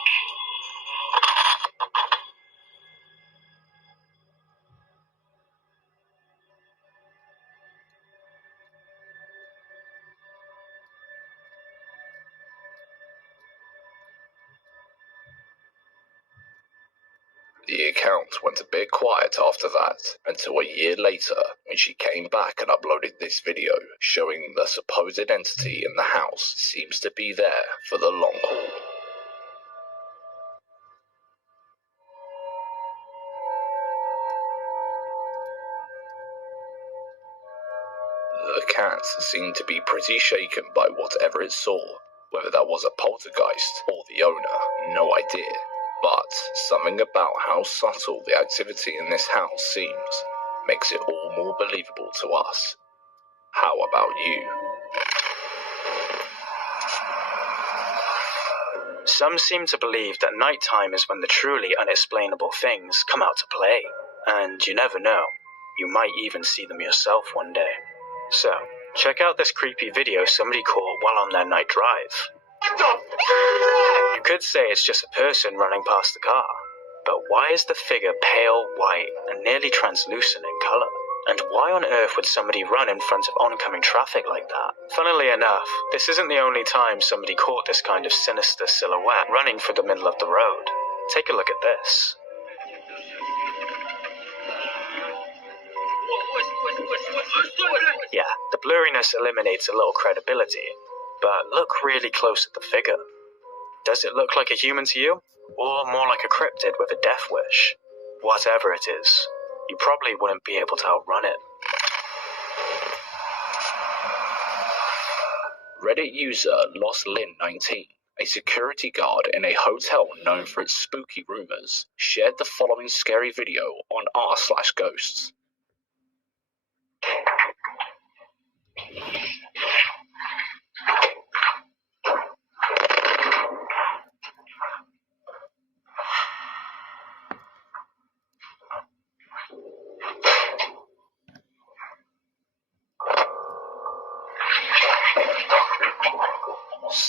The account went a bit quiet after that, until a year later when she came back and uploaded this video showing the supposed entity in the house seems to be there for the long haul. The cat seemed to be pretty shaken by whatever it saw, whether that was a poltergeist or the owner, no idea. But something about how subtle the activity in this house seems makes it all more believable to us. How about you? Some seem to believe that nighttime is when the truly unexplainable things come out to play. And you never know, you might even see them yourself one day. So, check out this creepy video somebody caught while on their night drive. You could say it's just a person running past the car, but why is the figure pale white and nearly translucent in colour? And why on earth would somebody run in front of oncoming traffic like that? Funnily enough, this isn't the only time somebody caught this kind of sinister silhouette running through the middle of the road. Take a look at this. Yeah, the blurriness eliminates a little credibility, but look really close at the figure. Does it look like a human to you? Or more like a cryptid with a death wish? Whatever it is, you probably wouldn't be able to outrun it. Reddit user LostLin19, a security guard in a hotel known for its spooky rumors, shared the following scary video on r/ghosts.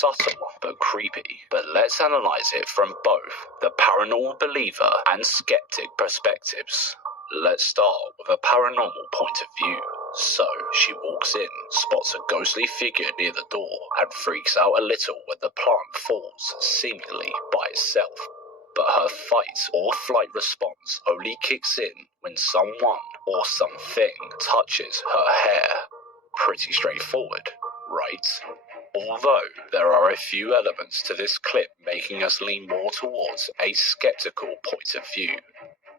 subtle but creepy. But let's analyze it from both the paranormal believer and skeptic perspectives. Let's start with a paranormal point of view. So, she walks in, spots a ghostly figure near the door, and freaks out a little when the plant falls, seemingly by itself. But her fight or flight response only kicks in when someone or something touches her hair. Pretty straightforward, right? Although there are a few elements to this clip making us lean more towards a skeptical point of view.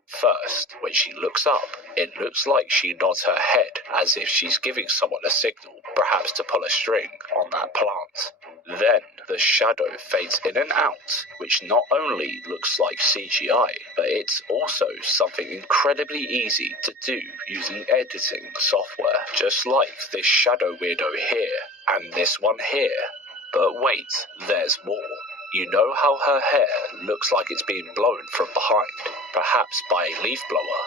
First, when she looks up, it looks like she nods her head as if she's giving someone a signal, perhaps to pull a string on that plant. Then, the shadow fades in and out, which not only looks like CGI, but it's also something incredibly easy to do using editing software, just like this shadow weirdo here, and this one here. But wait, there's more. You know how her hair looks like it's being blown from behind, perhaps by a leaf blower?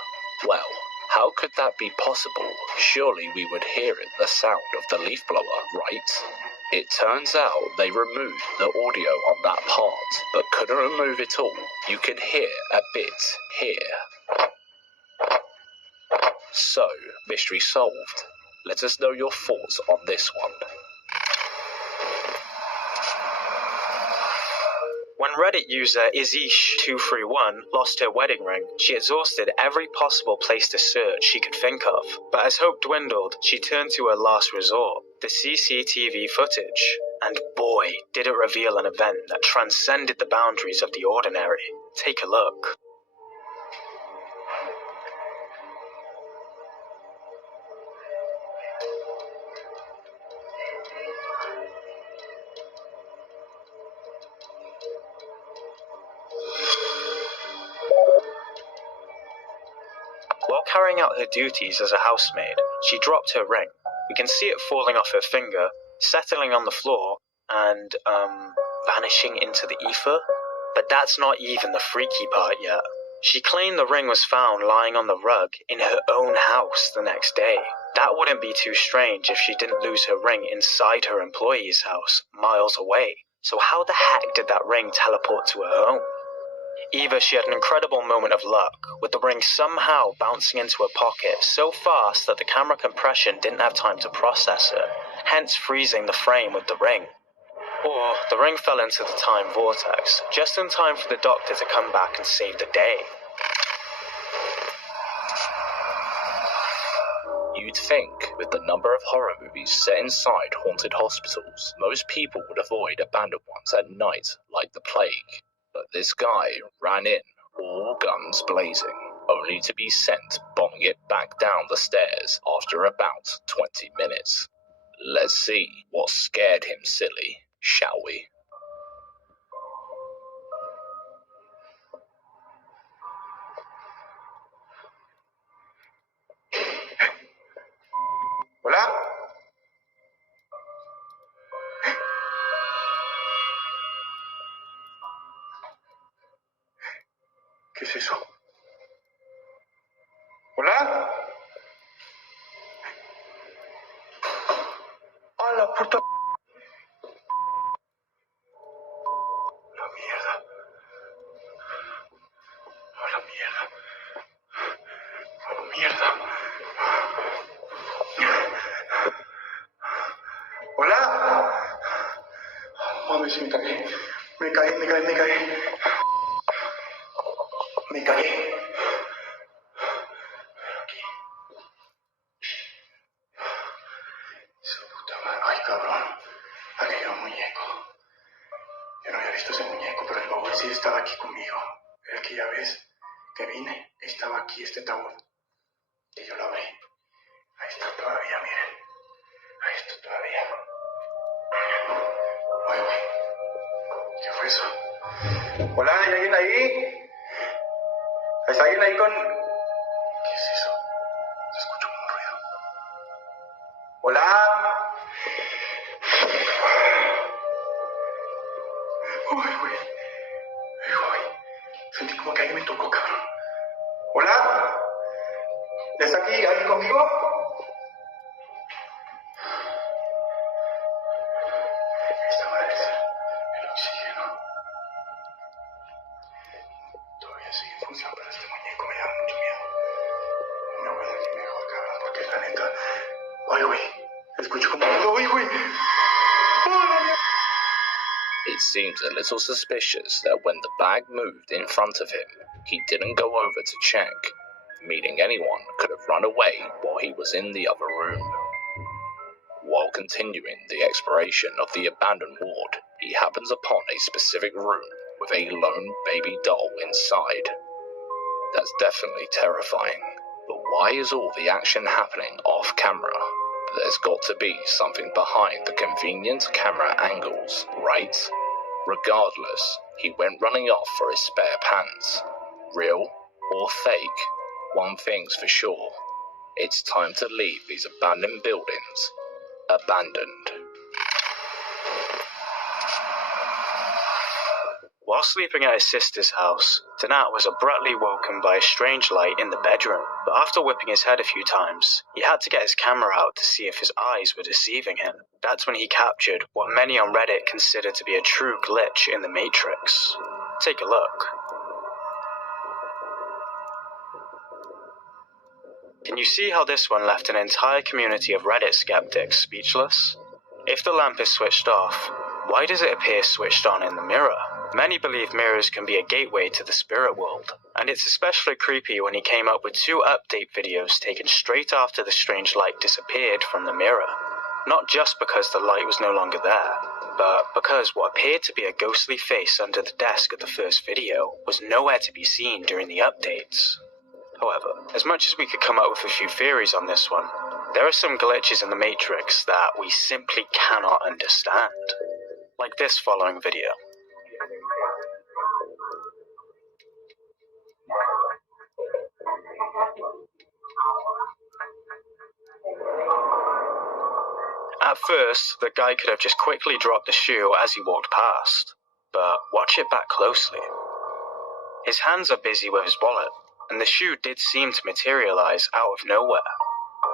Well, how could that be possible? Surely we would hear it, the sound of the leaf blower, right? It turns out they removed the audio on that part, but couldn't remove it all. You can hear a bit here. So, mystery solved. Let us know your thoughts on this one. When Reddit user Izish231 lost her wedding ring, she exhausted every possible place to search she could think of. But as hope dwindled, she turned to her last resort, the CCTV footage. And boy, did it reveal an event that transcended the boundaries of the ordinary. Take a look. While carrying out her duties as a housemaid, she dropped her ring. We can see it falling off her finger, settling on the floor, and, vanishing into the ether. But that's not even the freaky part yet. She claimed the ring was found lying on the rug in her own house the next day. That wouldn't be too strange if she didn't lose her ring inside her employee's house, miles away. So how the heck did that ring teleport to her home? Either she had an incredible moment of luck, with the ring somehow bouncing into her pocket so fast that the camera compression didn't have time to process it, hence freezing the frame with the ring. Or the ring fell into the time vortex, just in time for the doctor to come back and save the day. You'd think, with the number of horror movies set inside haunted hospitals, most people would avoid abandoned ones at night like the plague. But this guy ran in, all guns blazing, only to be sent bombing it back down the stairs after about 20 minutes. Let's see what scared him silly, shall we? ¿Hola? ¿Qué es eso? ¿Hola? ¡A la puta! ¡La mierda! ¡A la mierda! ¡A la mierda! ¿Hola? Mames, me cagué. Me cagué. Me cagué. Su puta madre. Ay, cabrón. Aquí hay un muñeco. Yo no había visto ese muñeco, pero el baúl sí estaba aquí conmigo. El que ya ves que vine, estaba aquí este taúd. Y yo lo abrí. Ahí está todavía, miren. Ahí está todavía. Uy, uy. ¿Qué fue eso? Hola, ¿hay alguien ahí? ¿Está alguien ahí con...? ¿Qué es eso? Se escucha como un ruido. ¡Hola! Uy, güey. Uy. Sentí como que alguien me tocó, cabrón. ¿Hola? ¿Está aquí alguien conmigo? Esta madre es... sigue en función, pero este muñeco me da mucho miedo. Mi abuela es mejor, cabrón, porque la neta... Oye, güey, escucho como... ¡Oye, güey! It seems a little suspicious that when the bag moved in front of him, he didn't go over to check, meaning anyone could have run away while he was in the other room. While continuing the exploration of the abandoned ward, he happens upon a specific room with a lone baby doll inside. That's definitely terrifying, but why is all the action happening off camera? There's got to be something behind the convenient camera angles, right? Regardless, he went running off for his spare pants. Real or fake, one thing's for sure. It's time to leave these abandoned buildings abandoned. While sleeping at his sister's house, Donat was abruptly woken by a strange light in the bedroom, but after whipping his head a few times, he had to get his camera out to see if his eyes were deceiving him. That's when he captured what many on Reddit consider to be a true glitch in the Matrix. Take a look. Can you see how this one left an entire community of Reddit skeptics speechless? If the lamp is switched off, why does it appear switched on in the mirror? Many believe mirrors can be a gateway to the spirit world, and it's especially creepy when he came up with 2 update videos taken straight after the strange light disappeared from the mirror. Not just because the light was no longer there, but because what appeared to be a ghostly face under the desk of the first video was nowhere to be seen during the updates. However, as much as we could come up with a few theories on this one, there are some glitches in the Matrix that we simply cannot understand. Like this following video. At first, the guy could have just quickly dropped the shoe as he walked past, but watch it back closely. His hands are busy with his wallet, and the shoe did seem to materialize out of nowhere.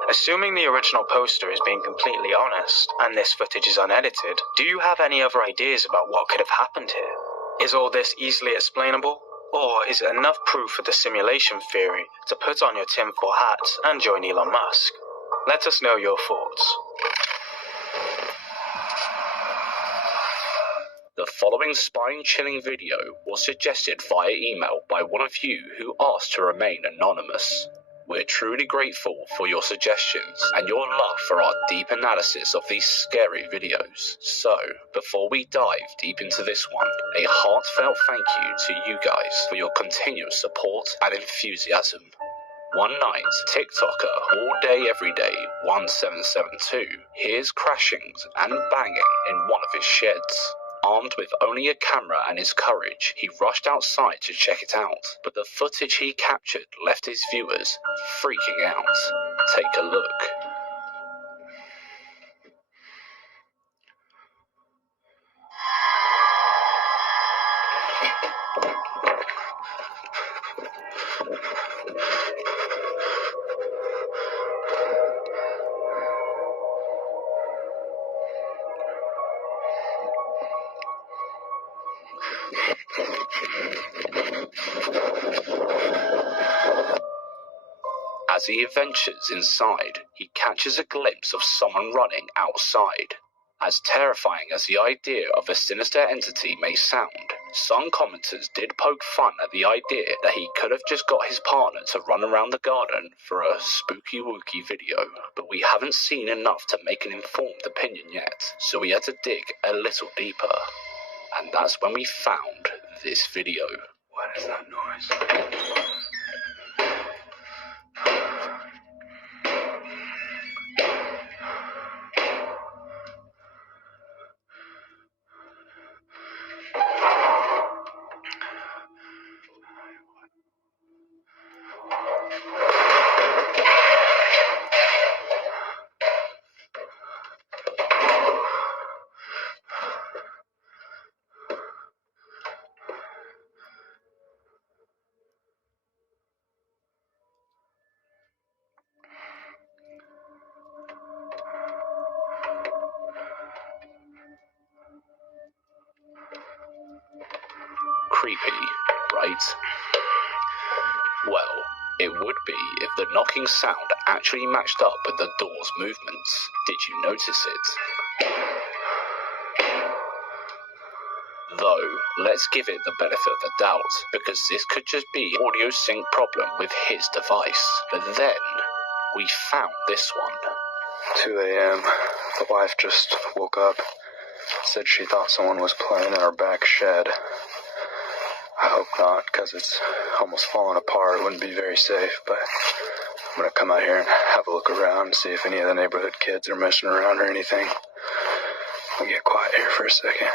Assuming the original poster is being completely honest, and this footage is unedited, do you have any other ideas about what could have happened here? Is all this easily explainable? Or is it enough proof for the simulation theory to put on your tinfoil hat and join Elon Musk? Let us know your thoughts. The following spine-chilling video was suggested via email by one of you who asked to remain anonymous. We're truly grateful for your suggestions and your love for our deep analysis of these scary videos. So, before we dive deep into this one, a heartfelt thank you to you guys for your continuous support and enthusiasm. One night, TikToker all day every day 1772 hears crashings and banging in one of his sheds. Armed with only a camera and his courage, he rushed outside to check it out, but the footage he captured left his viewers freaking out. Take a look. As he ventures inside, he catches a glimpse of someone running outside. As terrifying as the idea of a sinister entity may sound, some commenters did poke fun at the idea that he could have just got his partner to run around the garden for a spooky wooky video, but we haven't seen enough to make an informed opinion yet, so we had to dig a little deeper. And that's when we found this video. What is that noise? Creepy, right? It would be if the knocking sound actually matched up with the door's movements. Did you notice it? Though, let's give it the benefit of the doubt, because this could just be an audio sync problem with his device. But then, we found this one. 2 a.m. The wife just woke up. Said she thought someone was playing in our back shed. I hope not, because it's almost falling apart. It wouldn't be very safe, but I'm going to come out here and have a look around and see if any of the neighborhood kids are messing around or anything. I'll get quiet here for a second.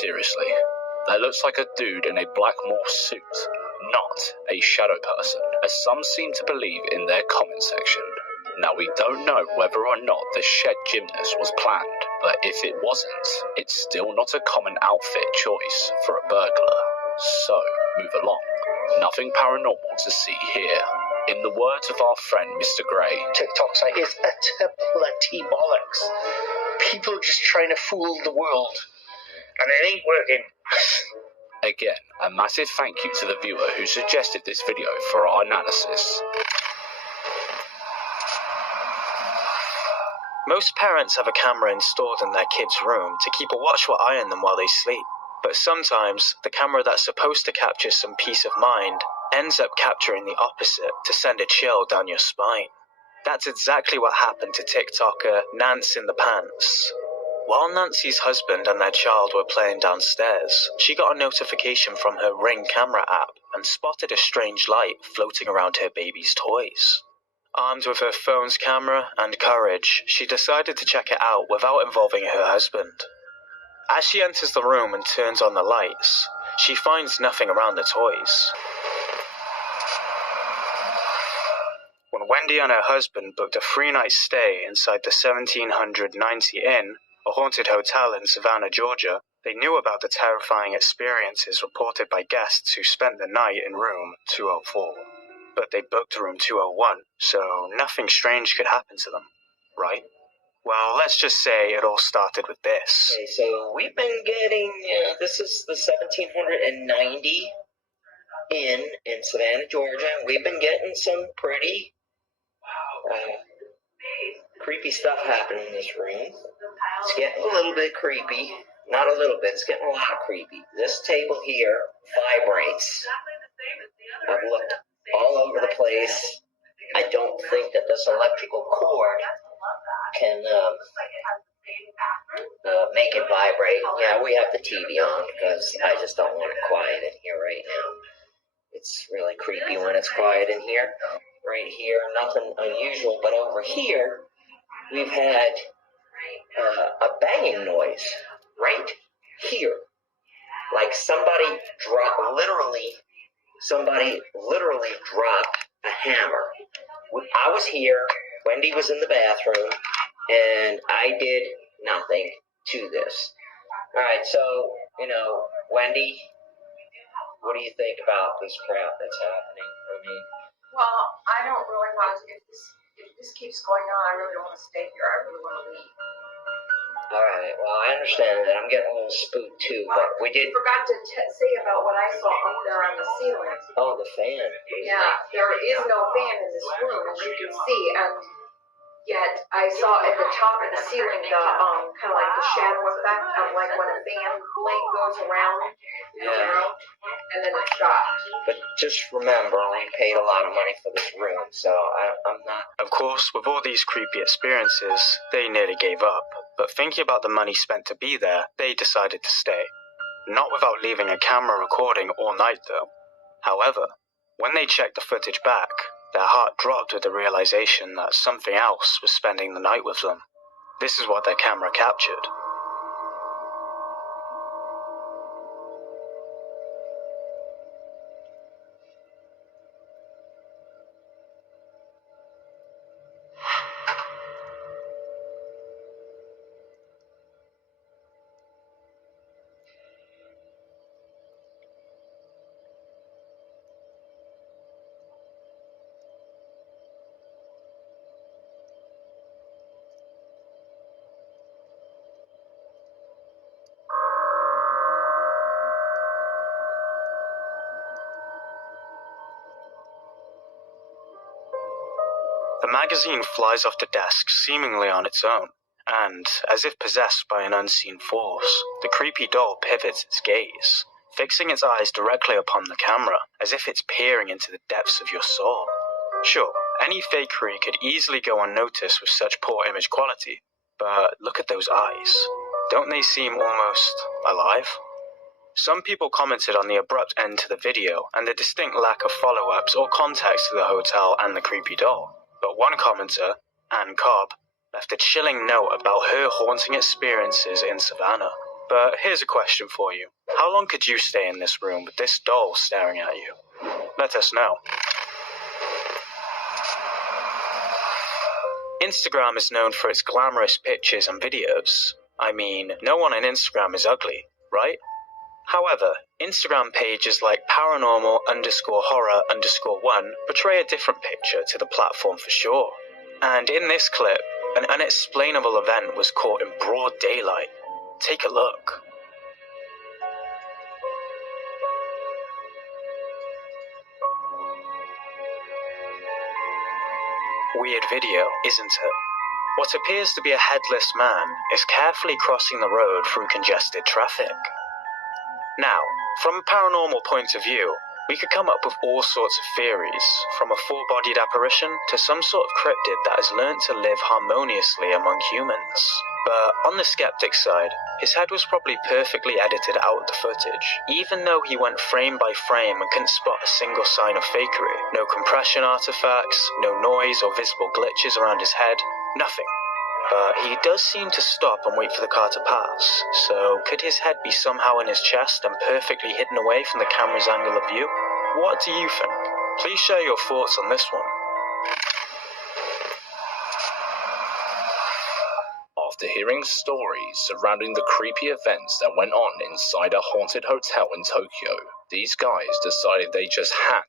Seriously, that looks like a dude in a black morph suit, not a shadow person, as some seem to believe in their comment section. Now, we don't know whether or not the shed gymnast was planned, but if it wasn't, it's still not a common outfit choice for a burglar. So, move along. Nothing paranormal to see here. In the words of our friend Mr. Gray, TikTok's like, it's a bloody bollocks. People just trying to fool the world. And it ain't working. Again, a massive thank you to the viewer who suggested this video for our analysis. Most parents have a camera installed in their kids' room to keep a watchful eye on them while they sleep. But sometimes, the camera that's supposed to capture some peace of mind ends up capturing the opposite to send a chill down your spine. That's exactly what happened to TikToker Nance in the Pants. While Nancy's husband and their child were playing downstairs, she got a notification from her Ring camera app and spotted a strange light floating around her baby's toys. Armed with her phone's camera and courage, she decided to check it out without involving her husband. As she enters the room and turns on the lights, she finds nothing around the toys. When Wendy and her husband booked a 3-night stay inside the 1790 Inn, a haunted hotel in Savannah, Georgia, they knew about the terrifying experiences reported by guests who spent the night in room 204. But they booked room 201, so nothing strange could happen to them, right? Well, let's just say it all started with this. Okay, so we've been getting, this is the 1790 Inn in Savannah, Georgia, and we've been getting some pretty creepy stuff happening in this room. It's getting a little bit creepy. Not a little bit, it's getting a lot creepy. This table here vibrates. I've looked all over the place. I don't think that this electrical cord can make it vibrate. Yeah, we have the TV on because I just don't want it quiet in here right now. It's really creepy when it's quiet in here. Right here, nothing unusual, but over here, we've had a banging noise right here. Like somebody literally dropped a hammer. I was here, Wendy was in the bathroom, and I did nothing to this. Alright, so, Wendy, what do you think about this crap that's happening? I mean, Well, I don't really want to, if this keeps going on, I really don't want to stay here. I really want to leave. Alright, well, I understand that. I'm getting a little spooked too, but we did... I forgot to say about what I saw up there on the ceiling. Oh, the fan. Yeah, there is no fan in this room, as you can see, and yet I saw at the top of the ceiling the kind of like the shadow effect of like when a fan blade goes around, and then it stopped. But just remember, we paid a lot of money for this room, so I'm not... Of course, with all these creepy experiences, they nearly gave up. But thinking about the money spent to be there, they decided to stay. Not without leaving a camera recording all night, though. However, when they checked the footage back, their heart dropped with the realization that something else was spending the night with them. This is what their camera captured. The magazine flies off the desk seemingly on its own, and, as if possessed by an unseen force, the creepy doll pivots its gaze, fixing its eyes directly upon the camera, as if it's peering into the depths of your soul. Sure, any fakery could easily go unnoticed with such poor image quality, but look at those eyes. Don't they seem almost alive? Some people commented on the abrupt end to the video and the distinct lack of follow-ups or context to the hotel and the creepy doll. But one commenter, Anne Cobb, left a chilling note about her haunting experiences in Savannah. But here's a question for you. How long could you stay in this room with this doll staring at you? Let us know. Instagram is known for its glamorous pictures and videos. I mean, no one on Instagram is ugly, right? However, Instagram pages like paranormal_horror_1 portray a different picture to the platform for sure. And in this clip, an unexplainable event was caught in broad daylight. Take a look. Weird video, isn't it? What appears to be a headless man is carefully crossing the road through congested traffic. Now, from a paranormal point of view, we could come up with all sorts of theories, from a full-bodied apparition to some sort of cryptid that has learned to live harmoniously among humans. But on the skeptic side, his head was probably perfectly edited out of the footage, even though he went frame by frame and couldn't spot a single sign of fakery. No compression artifacts, no noise or visible glitches around his head, nothing. But he does seem to stop and wait for the car to pass, so could his head be somehow in his chest and perfectly hidden away from the camera's angle of view? What do you think? Please share your thoughts on this one. After hearing stories surrounding the creepy events that went on inside a haunted hotel in Tokyo, these guys decided they just had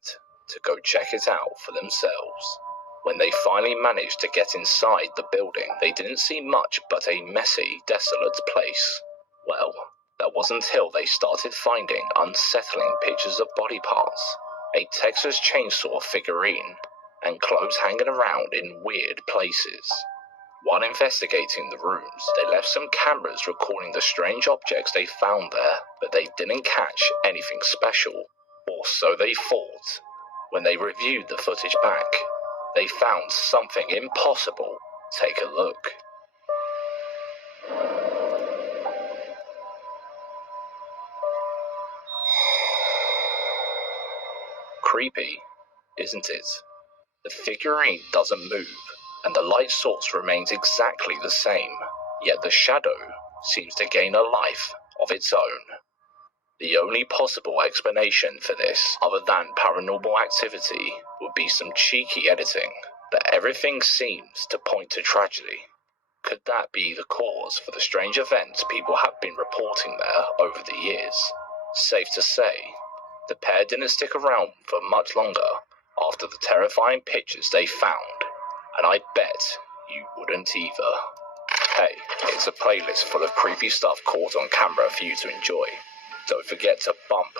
to go check it out for themselves. When they finally managed to get inside the building, they didn't see much but a messy, desolate place. Well, that wasn't until they started finding unsettling pictures of body parts, a Texas chainsaw figurine, and clothes hanging around in weird places. While investigating the rooms, they left some cameras recording the strange objects they found there, but they didn't catch anything special, or so they thought. When they reviewed the footage back, they found something impossible. Take a look. Creepy, isn't it? The figurine doesn't move, and the light source remains exactly the same, yet the shadow seems to gain a life of its own. The only possible explanation for this, other than paranormal activity, would be some cheeky editing, but everything seems to point to tragedy. Could that be the cause for the strange events people have been reporting there over the years? Safe to say, the pair didn't stick around for much longer after the terrifying pictures they found, and I bet you wouldn't either. Hey, it's a playlist full of creepy stuff caught on camera for you to enjoy. Don't forget to bump